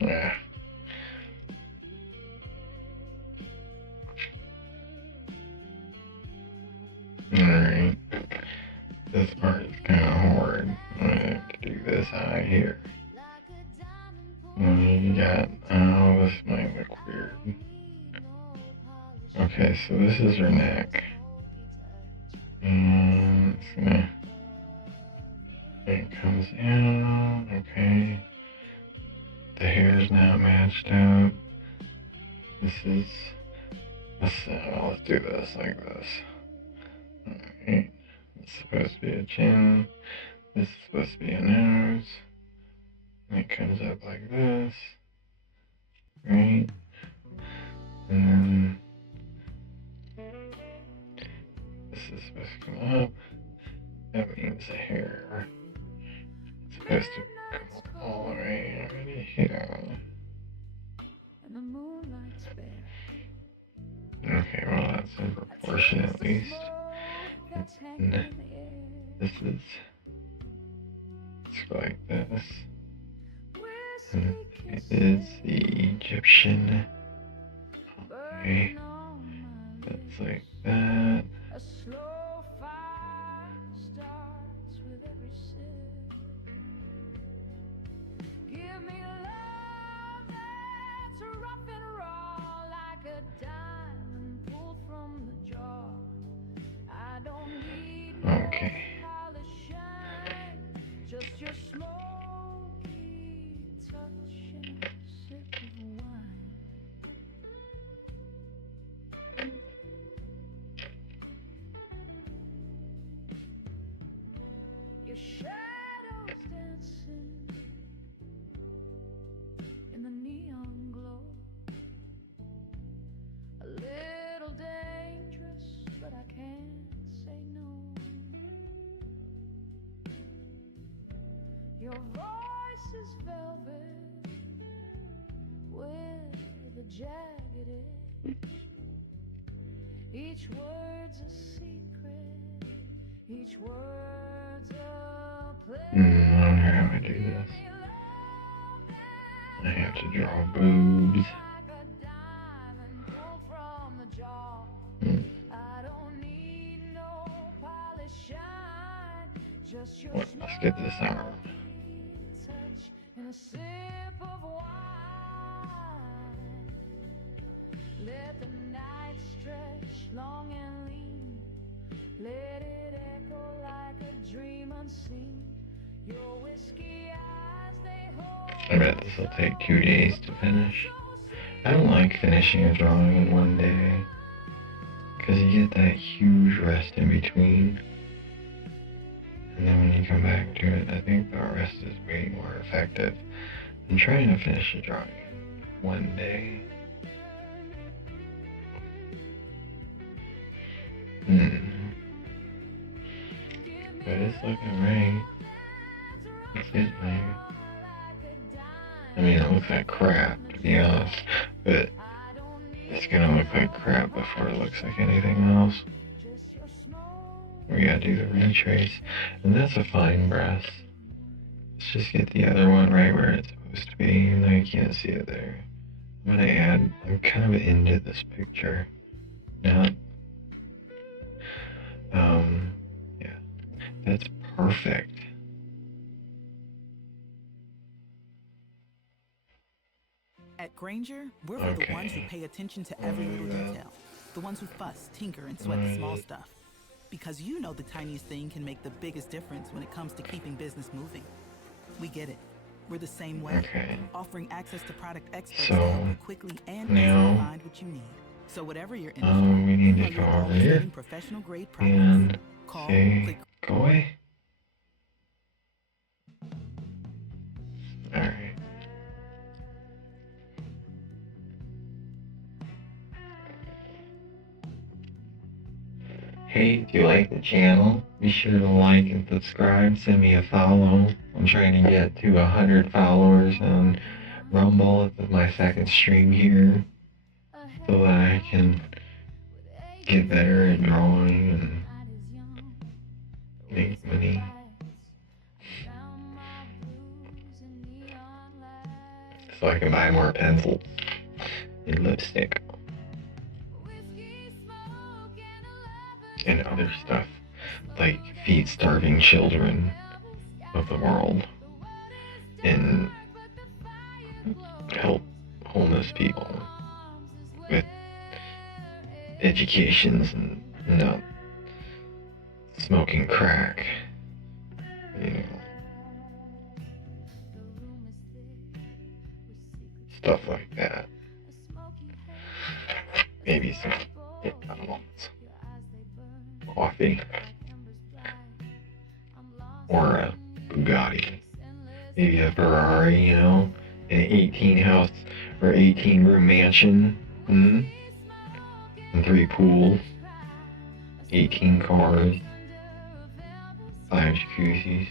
Yeah. Alright. This part is kind of hard. I'm gonna have to do this eye here. Like a diamond pulled And you got, oh, this might look weird. Okay, so this is her neck. And it's gonna, it comes in, okay. The hair's not matched up. This is, let's do this like this. Alright, it's supposed to be a chin. This is supposed to be a nose. And it comes up like this. Right? And then this is supposed to come up. That means the hair. It's supposed to come all the way right here. And the moonlight's bare. Okay, well that's in proportion at least. That's hanging in the air. This is, it's like this. And Whiskey it is the Egyptian. Okay, burning on my that's lips. like that. A slow fire starts with every sip. Give me love that's rough and raw, like a diamond pulled from the jar. I don't need no Okay. polish shine, just your smoky touch and a sip of wine. Your shadows dancing in the neon glow. A little dangerous, but I can't say no. Your voice is velvet with a jagged edge. Each word's a secret, each word's a play. I wonder how I do this. I have to draw boobs. Like a diamond pulled from the jar. Hmm. I don't need no polish shine, just your What? Let's get this arm. smoky touch and a sip of wine. Let the night stretch long and lean. Let it echo like a dream unseen. Your whiskey eyes, they hold I bet this will take 2 days to finish. I don't like finishing a drawing in one day, because you get that huge rest in between. And then when you come back to it, I think the rest is way more effective than trying to finish a drawing in one day. But it's looking right. It's getting there. I mean, it looks like crap, to be honest, but it's gonna look like crap before it looks like anything else. We gotta do the retrace, and that's a fine brush. Let's just get the other one right where it's supposed to be, even though you can't see it there. I'm kind of into this picture. Now, yeah, that's perfect. At Granger, we're for the ones who pay attention to every little detail. The ones who fuss, tinker, and sweat the small stuff. Because you know the tiniest thing can make the biggest difference when it comes to keeping business moving. We get it. We're the same way, Okay. offering access to product experts So, to help you quickly and easily now, find what you need. So whatever your industry, we need know to go you're over always here getting professional grade products. and Call, say, click. go away. Alright. Hey, do you like the channel? Be sure to like and subscribe. Send me a follow. I'm trying to get to 100 followers on Rumble. This is my second stream here, so that I can get better at drawing and make money. So I can buy more pencils and lipstick and other stuff, like feed starving children of the world and help homeless people with educations and not smoking crack, you know, stuff like that. Maybe some McDonald's, coffee, or a Bugatti, maybe a Ferrari, you know, an 18-house or 18-room mansion, and 3 pools, 18 cars, 5 jacuzzis,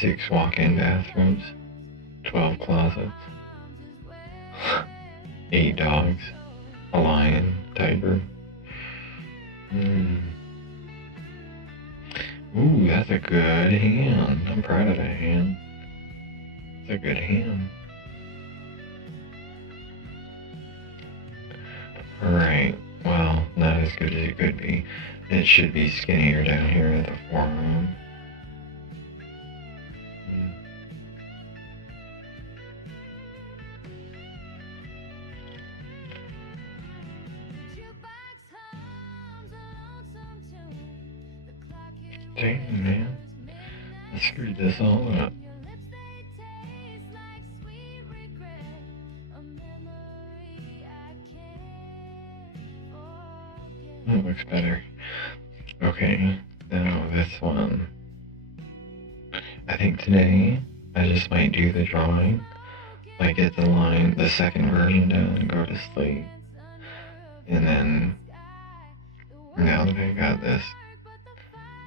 6 walk-in bathrooms, 12 closets, 8 dogs, a lion, tiger. Ooh, that's a good hand. I'm proud of that hand. It's a good hand. Alright, well, not as good as it could be. It should be skinnier down here at the forearm. Dang, man. I screwed this all up. That looks better. Okay, now this one. I think today I just might do the drawing, like get the line, the second version done and go to sleep. And then, now that I got this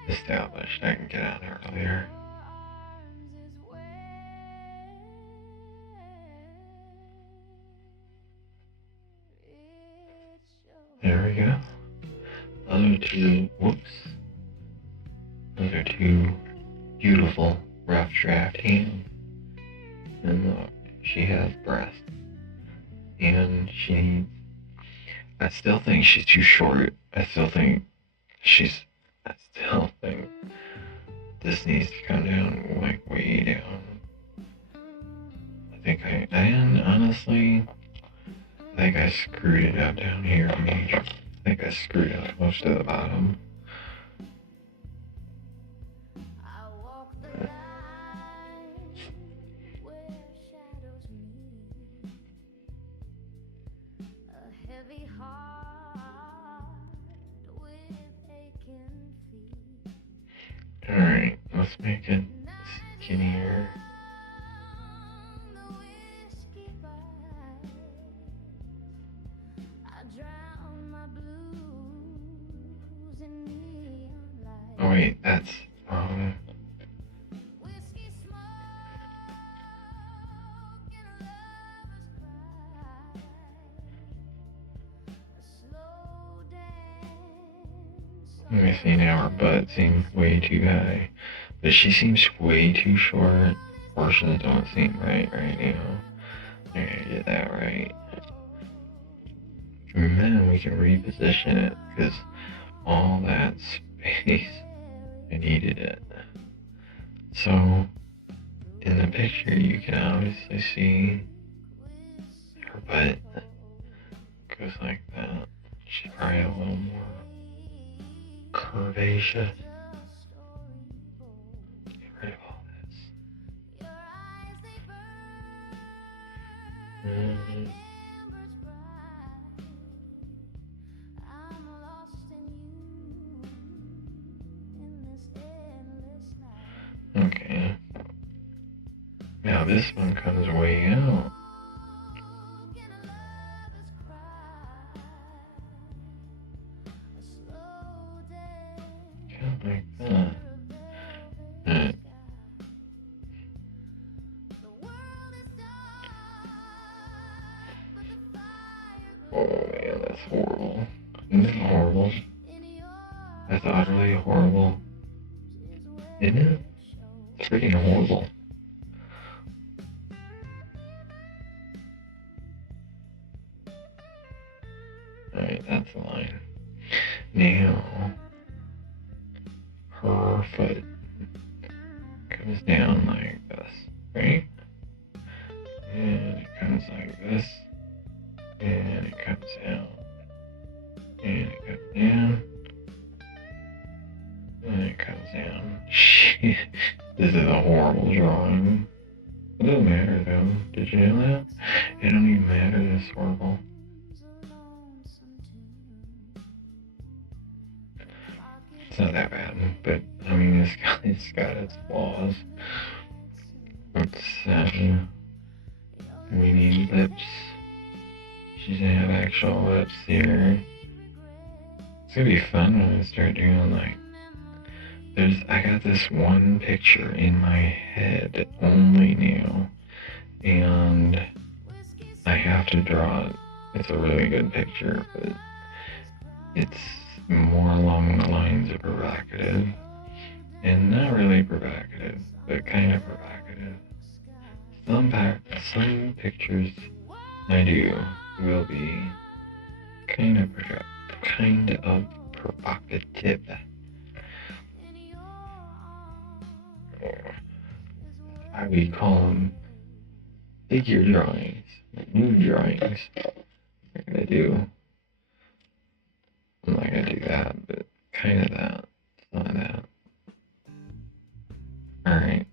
established, I can get out earlier. There we go. Those are 2, whoops. Those are 2 beautiful rough draft hands. And look, she has breasts. And I still think she's too short. I still think this needs to come down, like, way down. And honestly, I think I screwed it up down here. I think I screwed up most of the bottom. Alright, let's make it skinnier. Oh wait, that's let me see now, her butt seems way too high. But she seems way too short. Portions don't seem right now. I gotta get that right. And then we can reposition it, because all that space, I needed it. So, in the picture you can obviously see her butt goes like that. She's probably a little more curvaceous. Get rid of all this. Okay. Now this one comes way out. Kind of like that. Right. Oh man, that's horrible. Isn't it horrible? That's utterly horrible. Isn't it? It's freaking horrible. Alright, that's the line. Now, her foot comes down like this, right? And it comes like this. And it comes out. And it comes down. And it comes down. Shit. This is a horrible drawing. It doesn't matter though. Did you know that? It don't even matter that it's horrible. It's not that bad, but I mean, it's got its flaws. It's, we need lips. She doesn't have actual lips here. It's gonna be fun when I start doing like, I got this one picture in my head only now, and I have to draw it. It's a really good picture, but it's more along the lines of provocative, and not really provocative, but kind of provocative. Some pictures I do will be kind of provocative. We call them figure drawings, nude drawings. I'm not gonna do that, but kind of that. It's not that. Alright.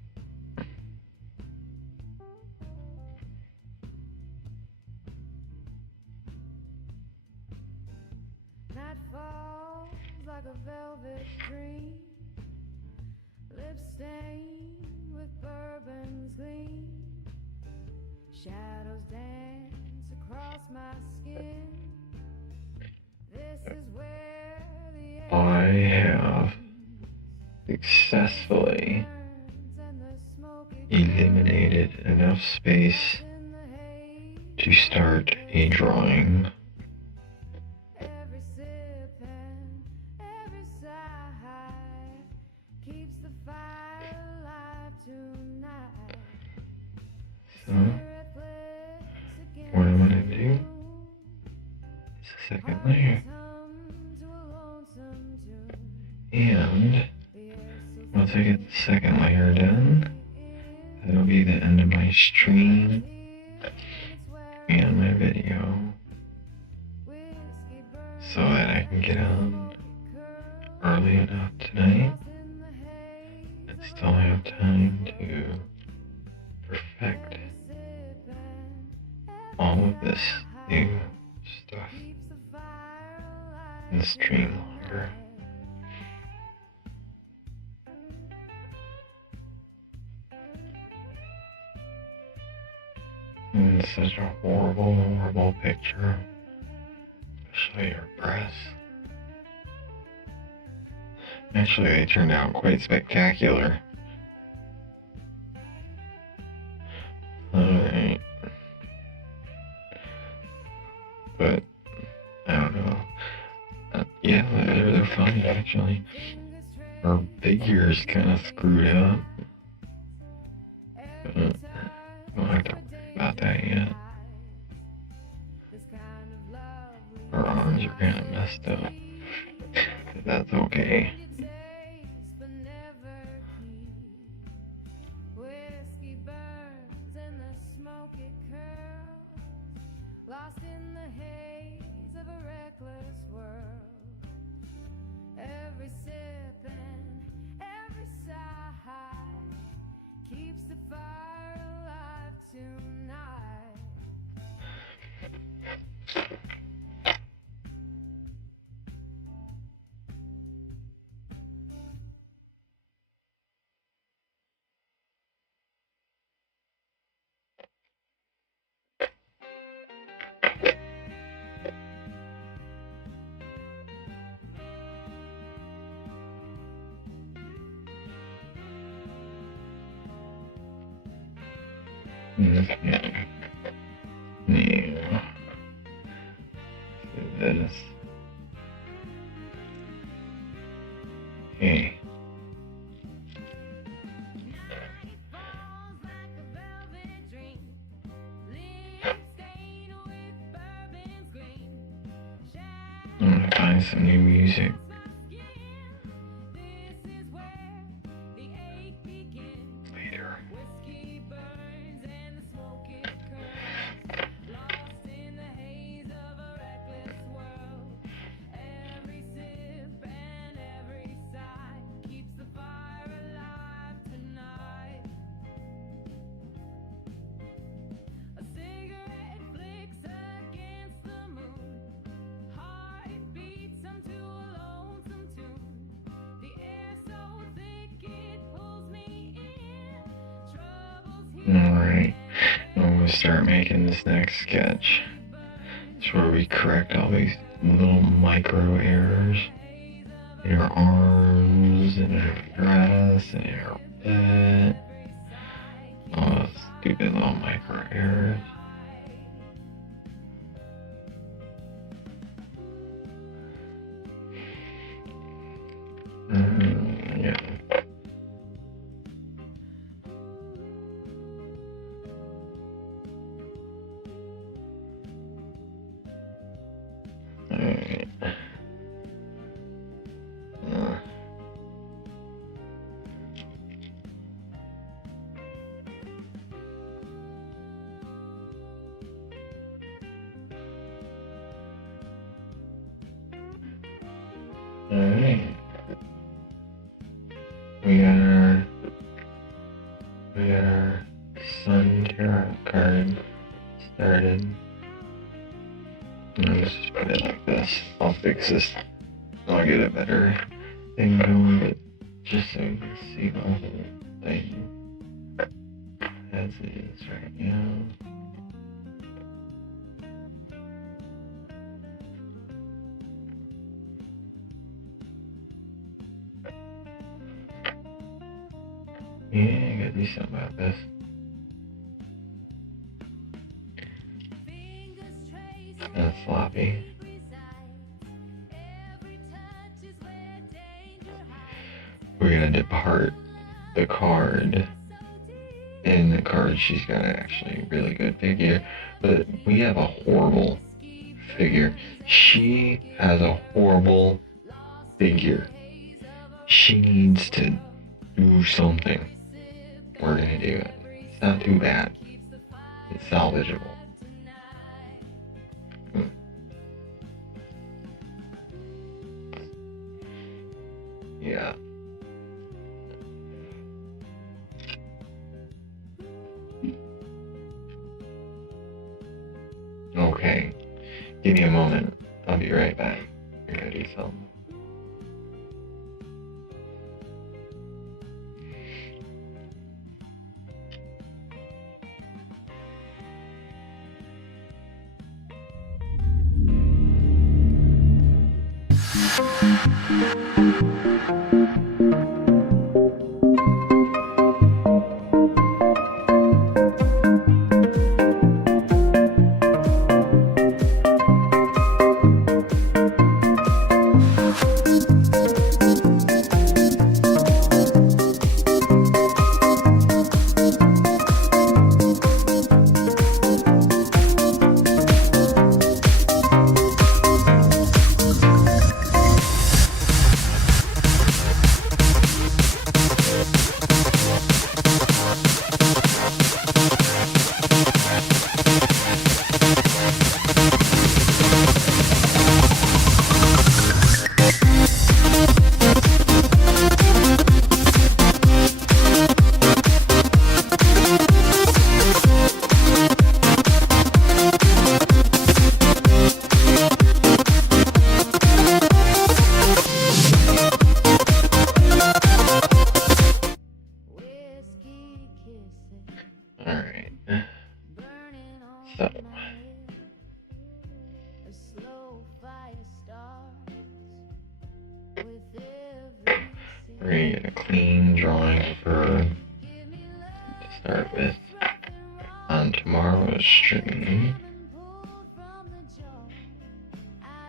Night falls like a velvet dream, lips stained with bourbon's gleam. Shadows dance across my skin. This is where the I have successfully eliminated enough space to start a drawing. every sip and every sigh keeps the fire alive tonight. So, what I'm gonna do is the second layer. And once I get the second layer done, that'll be the end of my stream and my video, so that I can get on early enough tonight and still have time to perfect all of this new stuff and stream longer. And it's such a horrible, horrible picture. Especially her breasts. Actually, they turned out quite spectacular. Alright. But, I don't know. Yeah, they're fine, actually. Her figure's kind of screwed up. But, don't have to worry about that yet. Her arms are kind of messed up. But that's okay. Lost in the haze of a reckless world. Every sip and every sigh keeps the fire alive tonight. Okay. Now, do this. Okay. I'm gonna find some new music. Later. Alright, I'm gonna start making this next sketch. It's where we correct all these little micro errors in her arms, and her dress, and her bed. All those stupid little micro errors. Yeah. Alright. Alright. We got our Sun Tarot card started. Let's just put it like this. I'll fix this. I'll get a better thing going, but just so you can see the whole thing as it is right now. Yeah, I gotta do something about this. That's sloppy. We're gonna depart the card. In the card, she's got an actually really good figure, but we have a horrible figure. She has a horrible figure. She needs to do something. We're gonna do it. It's not too bad. It's salvageable. Yeah. Okay. Give me a moment. I'll be right back. I gotta do something. Alright. So. We're gonna get a clean drawing for to start with. on tomorrow's stream.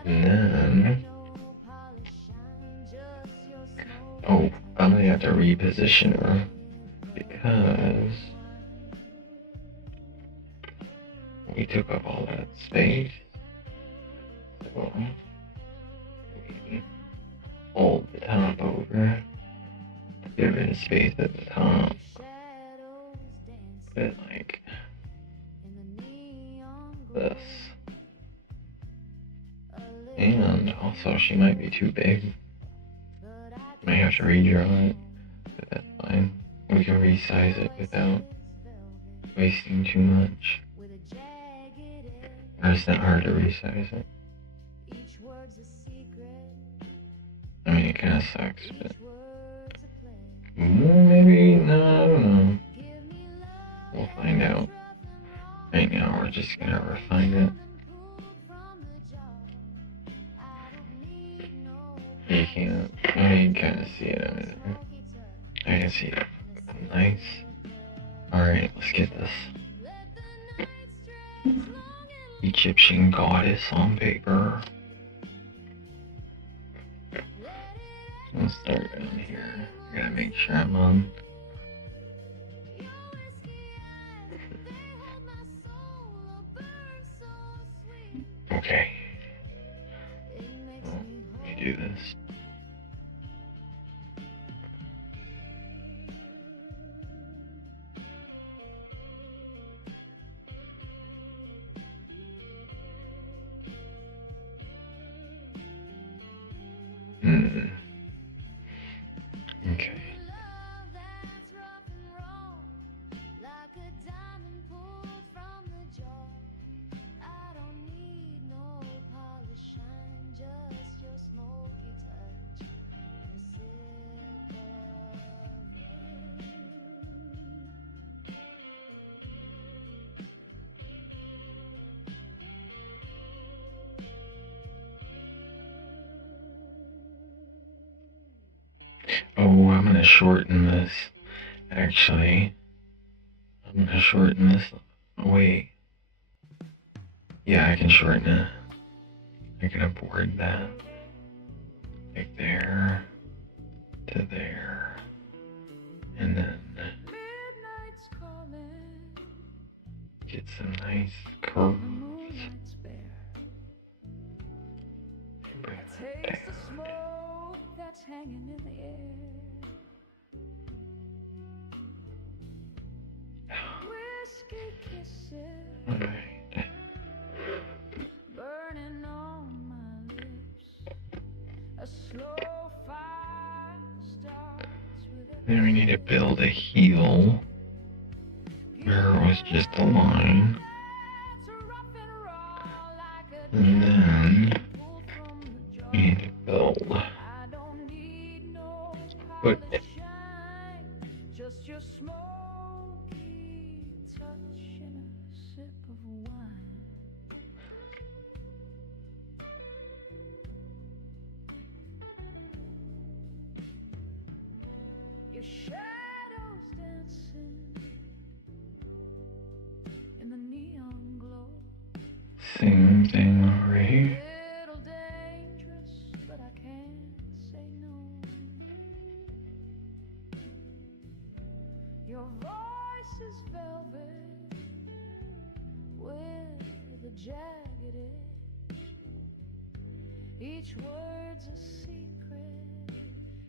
And then, oh, I'm gonna have to reposition her because we took up all that space. So we fold the top over, give it a space at the top, put it like this. And also, she might be too big. Might have to redraw it, but that's fine. We can resize it without wasting too much. Or it's not hard to resize it. I mean, it kind of sucks, but maybe, no, I don't know. We'll find out. Right now, we're just gonna refine it. You can't, I can kind of see it over there. I can see it. Nice. Alright, let's get this Egyptian goddess on paper. Let's start down here. I gotta make sure I'm on. Okay. Well, let me do this. Okay. Oh, I'm gonna shorten this. Actually, I'm gonna shorten this. Wait. Yeah, I can shorten it. I can afford that. Like there to there. And then get some nice curves. Bring that down. That's hanging in the air. Whiskey kisses Alright. burning on my lips. A slow fire starts with a Then we need to build a heel where it was just a line. And then we need to build. Put it. Just your smoky touch and a sip of wine. Your shadows dancing in the neon glow. Same thing already. Little dangerous, but I can't say no. Your voice is velvet with a jagged edge. Each word's a secret,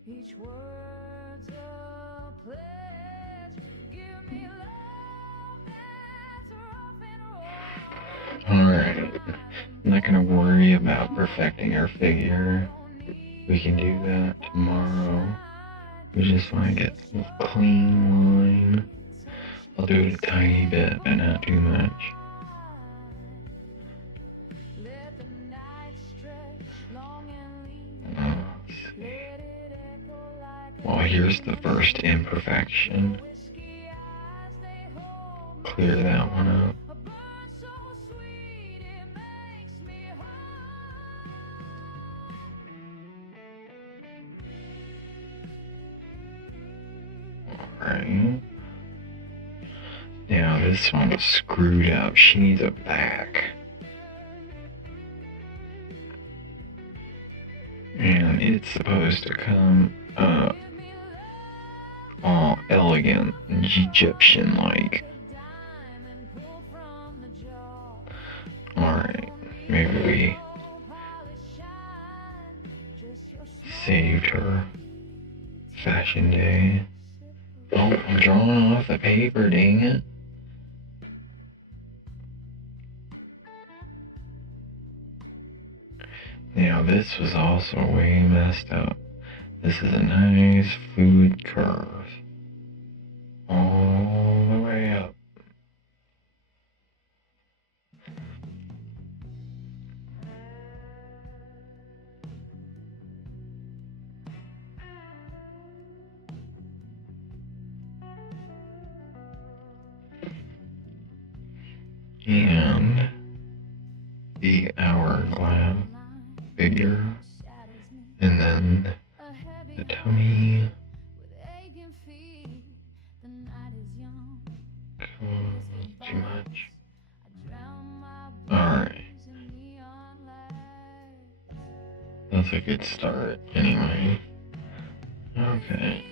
each word's a pledge. Give me love that's rough and raw. Alright. I'm not gonna worry about perfecting our figure. We can do that tomorrow. We just want to get some clean line. I'll do it a tiny bit, but not too much. Let the night stretch long and lean. Let's see. Let it echo like Well, here's the first imperfection. whiskey eyes they hold. Clear that one up. A burn so sweet it makes me Alright. Now this one was screwed up. She needs a back. And it's supposed to come up all elegant, Egyptian-like. Alright, maybe we saved her fashion day. Oh, I'm drawing off the paper, dang it. Now this was also way messed up. This is a nice food curve. All the way up. And the hourglass figure, and then the tummy. Too much. Alright. That's a good start, anyway. Okay.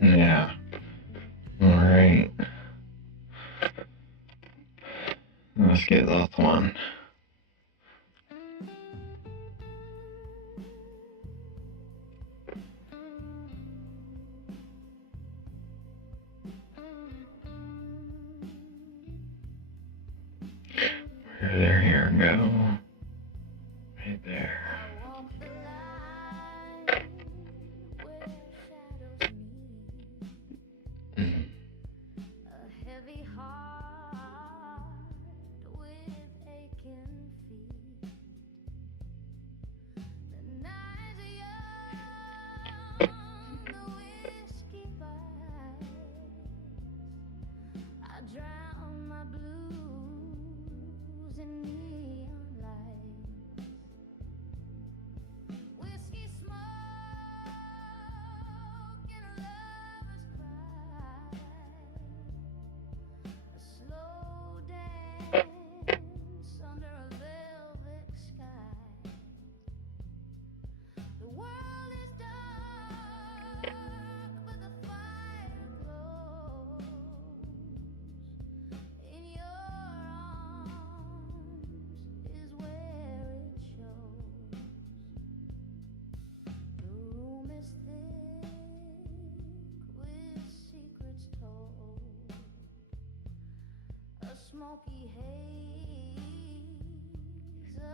Yeah. Alright. Let's get this one. Where did their hair go? Right there.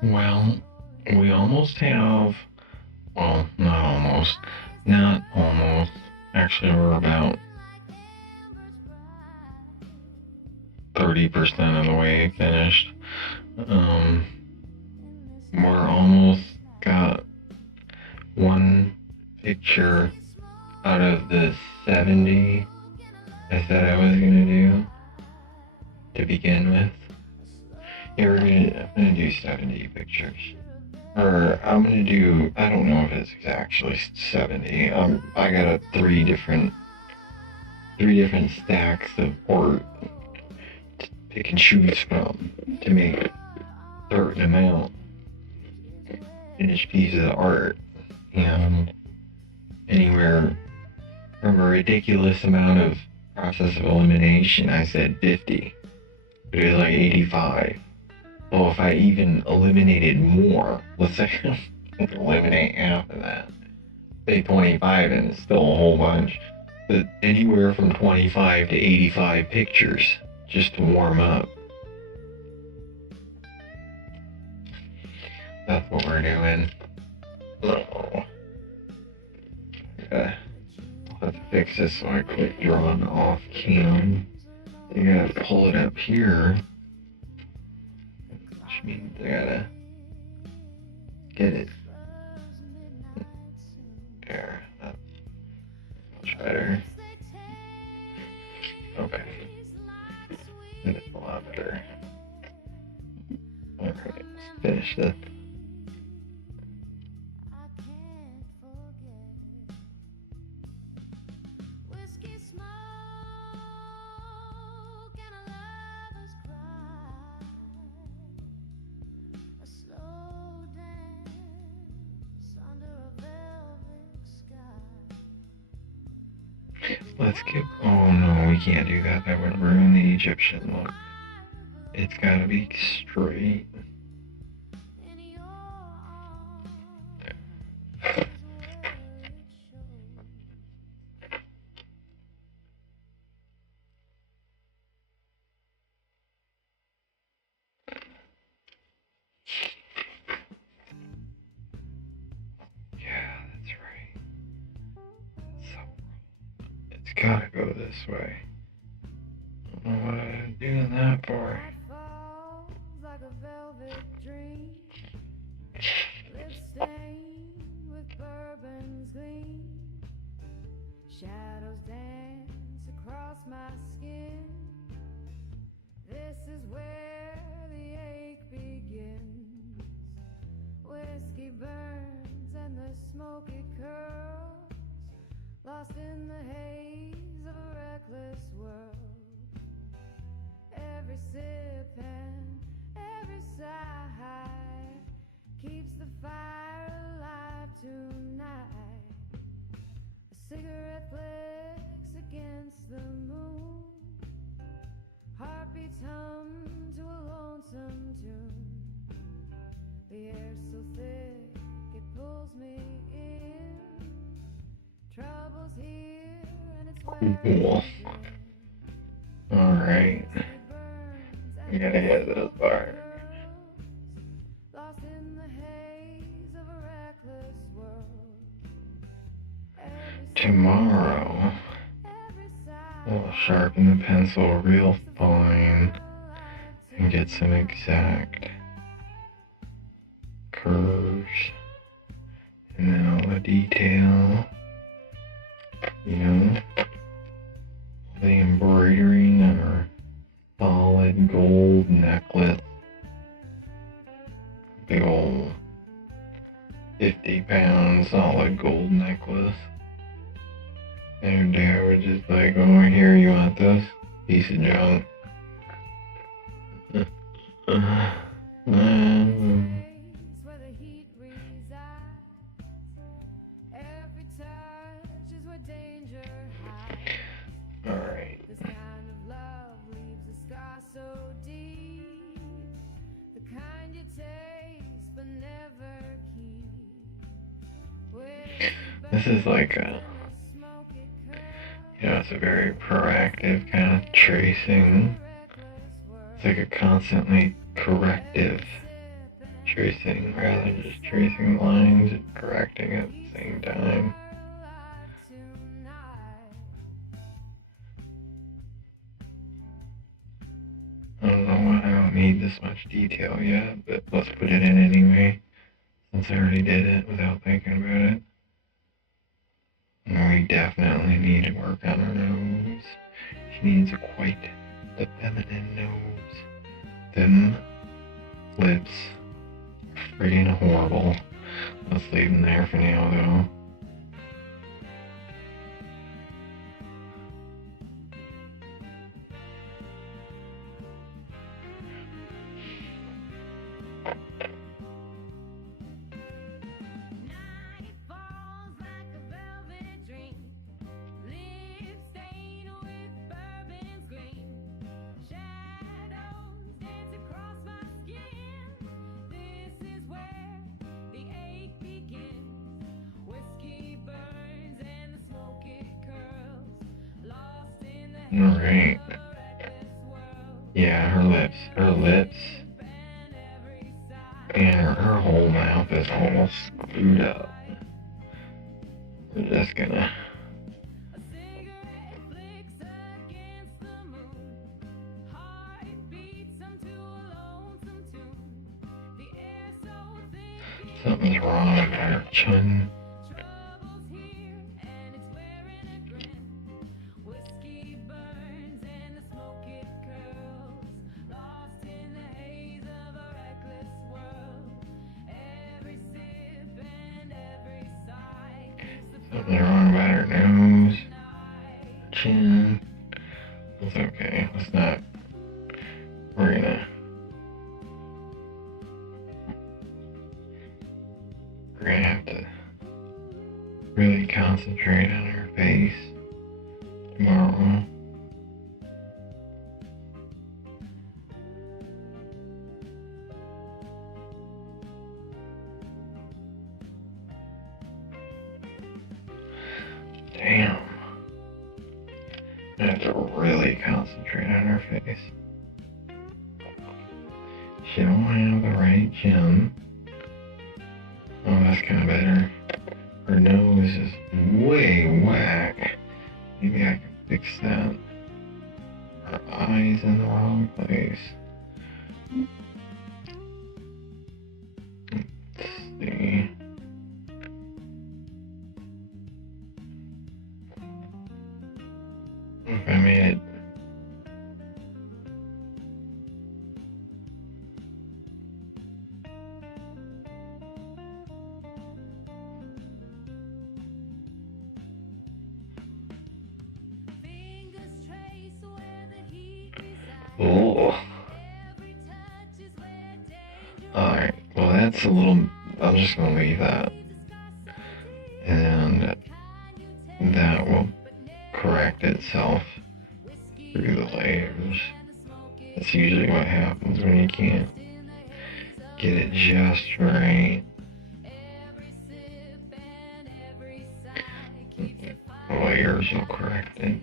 Well, we almost have, well, not almost, not almost, actually we're about 30% of the way finished. We're almost got one picture out of the 70 I said I was gonna do to begin with. Yeah, I'm gonna do 70 pictures. Or I'm gonna do, I don't know if it's actually 70. I got three different stacks of art to pick and choose from to make a certain amount finished pieces of art. And anywhere from a ridiculous amount of process of elimination, I said 50. But it was like 85. So if I even eliminated more, let's say eliminate half of that, say 25, and it's still a whole bunch. But anywhere from 25 to 85 pictures just to warm up. That's what we're doing. Oh. I'll have to fix this so I quit drawing off cam. You gotta pull it up here. Which means I gotta get it. There. That's much better. Okay. That's a lot better. Alright, let's finish this. Let's get, oh no, we can't do that. That would ruin the Egyptian look. It's gotta be straight. Gotta go this way. I don't know what I'm doing that for. Like a velvet dream, lips stained with bourbon's gleam, shadows dance across my skin. This is where the ache begins. Whiskey burns and the smoke it curls, lost in the haze of a reckless world. Every sip and every sigh keeps the fire alive tonight. A cigarette flicks against the moon, heartbeats hum to a lonesome tune. The air's so thick it pulls me in. Trouble's here and it's Cool. Alright. We gotta get this part. Lost in the haze of a reckless world. Tomorrow, we'll sharpen the pencil real fine and get some exact curves, and then all the detail, you know, the embroidering on our solid gold necklace, big old 50-pound solid gold necklace. And Dad was just like, oh, here, you want this piece of junk? Alright. This kind of love leaves a scar so deep, the kind you taste but never keep. This is like a, you know, it's a very proactive kind of tracing It's like a constantly corrective tracing rather than just tracing lines and correcting at the same time. I don't know why I don't need this much detail yet, but let's put it in anyway, since I already did it without thinking about it. And we definitely need to work on her nose. She needs quite the feminine nose. Them lips are freaking horrible. Let's leave them there for now, though. Alright. Yeah, her lips, and her whole mouth is all screwed up. We're just gonna... Something's wrong with her chin. Something wrong about her nose, chin. It's okay. Let's not. We're gonna have to really concentrate on her face tomorrow. Damn. I have to really concentrate on her face. She don't have the right chin. Oh, that's kind of better. Her nose is way whack. Maybe I can fix that. Her eyes in the wrong place. Let's see. If I made it. Oh. Alright, well that's a little, I'm just going to leave that. And that will correct itself through the layers. That's usually what happens when you can't get it just right. The layers will correct it.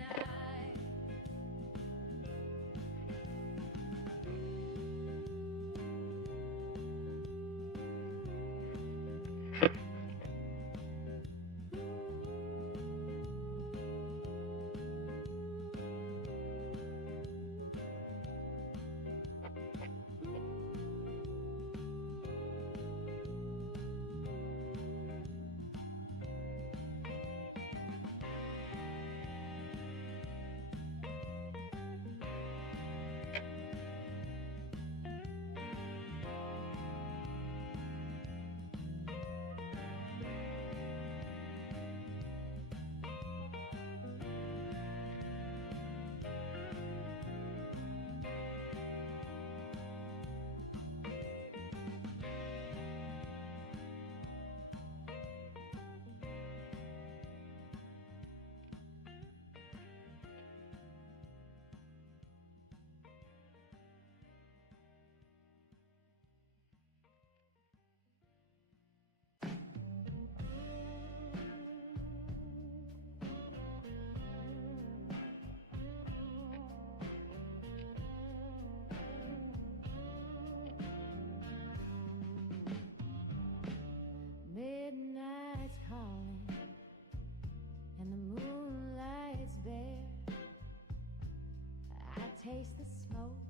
taste the smoke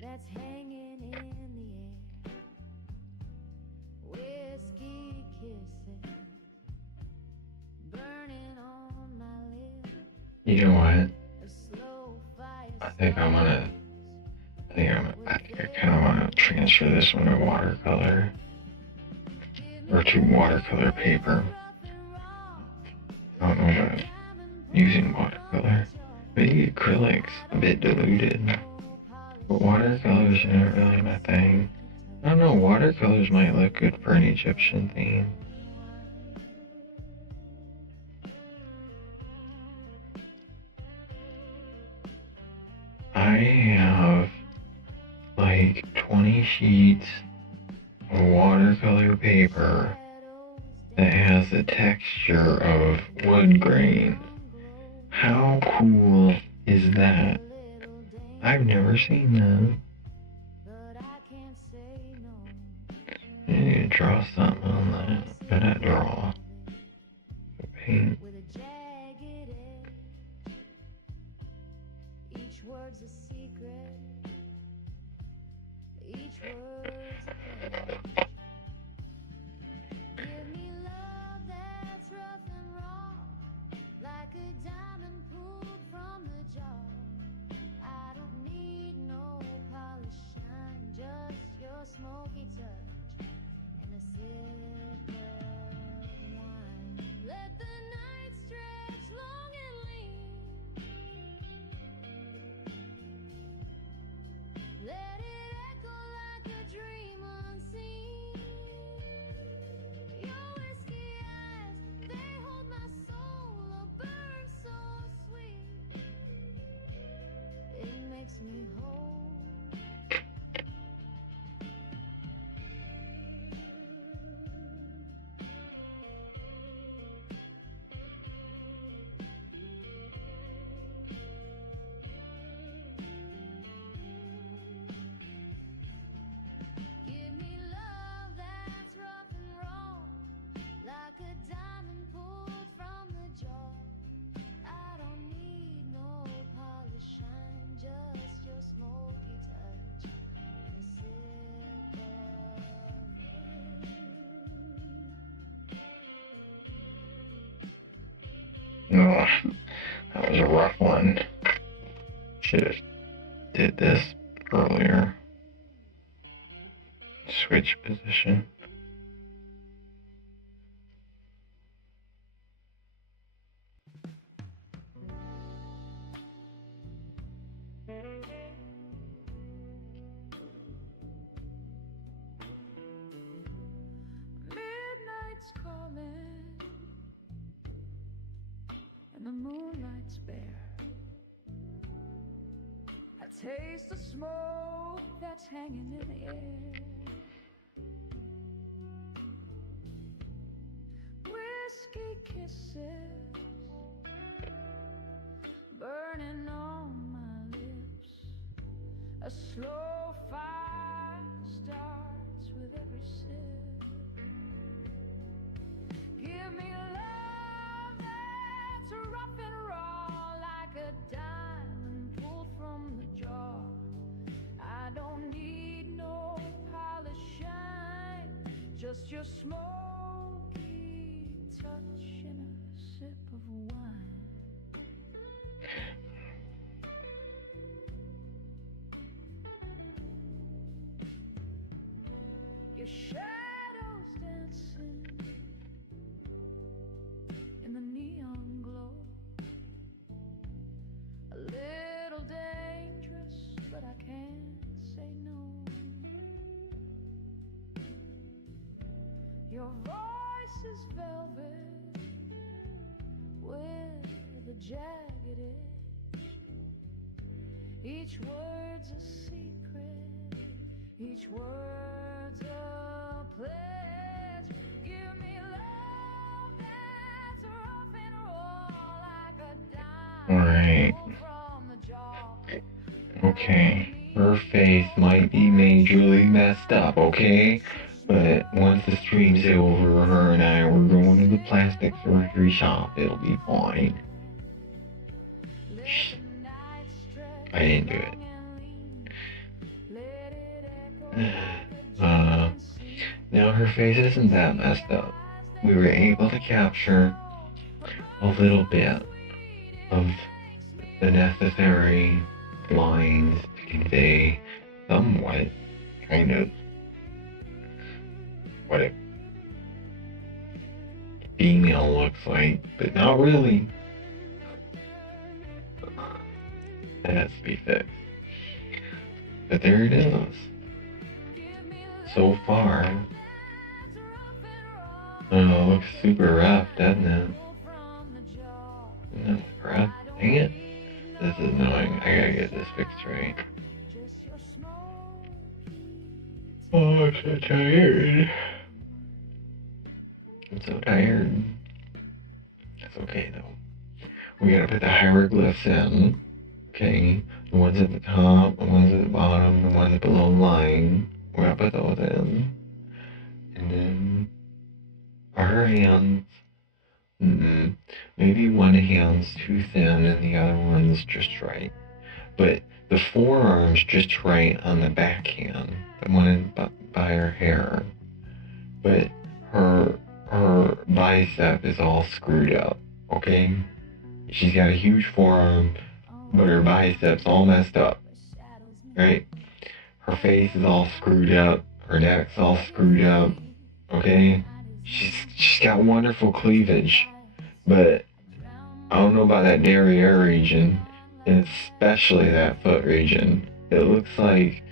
that's hanging in the air. Whiskey kisses burning on my lips. You know what? A slow fire I think I kind of want to transfer this one to watercolor. Or to watercolor paper. I don't know about using watercolor. Maybe acrylic's a bit diluted. But watercolors aren't really my thing. I don't know, watercolors might look good for an Egyptian theme. I have like 20 sheets of watercolor paper that has the texture of wood grain. How cool is that? I've never seen that. I need to draw something on that. But not draw. Paint. Each word's a secret. Each word's a pledge. Give me love that's rough and raw, like a diamond pulled from the jar. I don't need no polish shine, just your smoky touch and a sip of wine. Let the night stretch long and lean. Let it echo like a dream unseen. Your whiskey eyes, they hold my soul, a burn so sweet. It makes me whole. Give me love that's rough and raw, like a diamond pulled from the jar. I don't need no polish shine, just your smoky touch and a sip of No, that was a rough one. Should've did this earlier. Switch position. Midnight's calling, and the moonlight's bare. I taste the smoke that's hanging in the air. Whiskey kisses burning on my lips. A slow fire starts with every sip. Give me love that's rough and raw, like a diamond pulled from the jar. I don't need no polish shine, just your smoky touch and a sip of wine. Your shadows dancing in the neon glow. A little dangerous, but I can't say no. Your voice is velvet with a jagged edge. Each word's a secret, each word's a pledge. Give me love that's rough and raw, like a Alright. diamond from the jaw. Okay. Her face might be majorly messed up, okay? But once the stream's over, her and I were going to the plastic surgery shop. It'll be fine. Let the night I didn't do it. Now her face isn't that messed up. We were able to capture a little bit of the necessary lines to convey somewhat, kind of, what a female looks like, but not really. That has to be fixed. But there it is. So far. Oh, it looks super rough, doesn't it? Isn't that rough? Dang it. This is annoying. I gotta get this fixed right. Oh, I'm so tired. I'm so tired. That's okay though. We gotta put the hieroglyphs in. Okay, the ones at the top, the ones at the bottom, the ones below the line. We're gonna put those in. And then our hands. Maybe one hand's too thin and the other one's just right. But the forearm's just right on the backhand. The one by her hair. But her bicep is all screwed up. Okay? She's got a huge forearm, but her bicep's all messed up. Right? Her face is all screwed up. Her neck's all screwed up. Okay? She's got wonderful cleavage, but I don't know about that derriere region, and especially that foot region. It looks like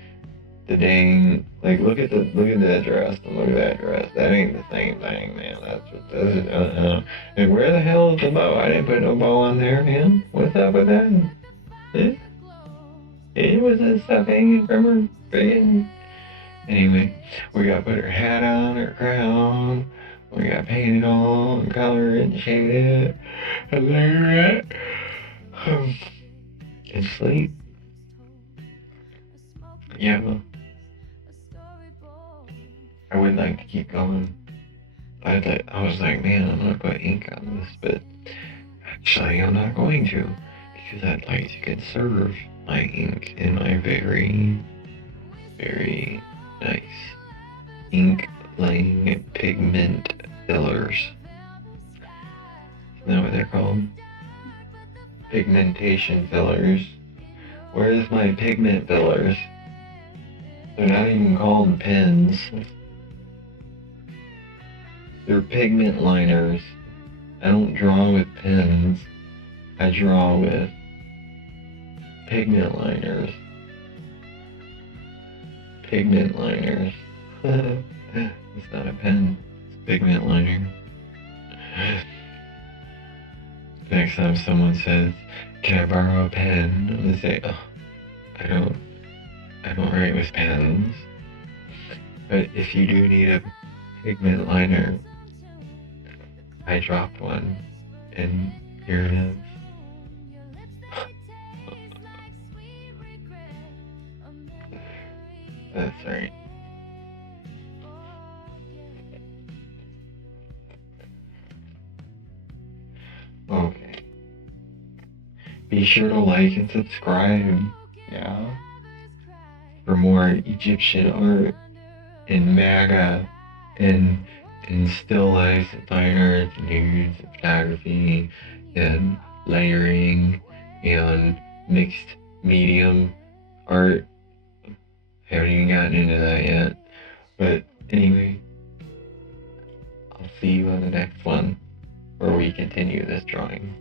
the dang, like look at that dress and look at that dress. That ain't the same thing, man. That's what this is. And where the hell is the bow? I didn't put no bow on there, man. What's up with that? It was this stuff hanging from her friggin'. Anyway, we gotta put her hat on, her crown. We got paint it all and color it and shade it and layer it and sleep. Yeah, well, I would like to keep going. I was like, man, I'm gonna put ink on this, but actually I'm not going to, because I'd like to conserve my ink in my very, very nice ink laying pigment fillers. Isn't that what they're called? Pigmentation fillers. Where's my pigment fillers? They're not even called pens. They're pigment liners. I don't draw with pens. I draw with pigment liners. Pigment liners. It's not a pen. It's a pigment liner. Next time someone says, "Can I borrow a pen?" I'm gonna say, "Oh, I don't write with pens." But if you do need a pigment liner, I dropped one, and here it is. That's right. Okay. Be sure to like and subscribe. Yeah. For more Egyptian art and MAGA and still lifes and fine arts and nudes and photography and layering and mixed medium art. I haven't even gotten into that yet. But anyway, I'll see you on the next one where we continue this drawing.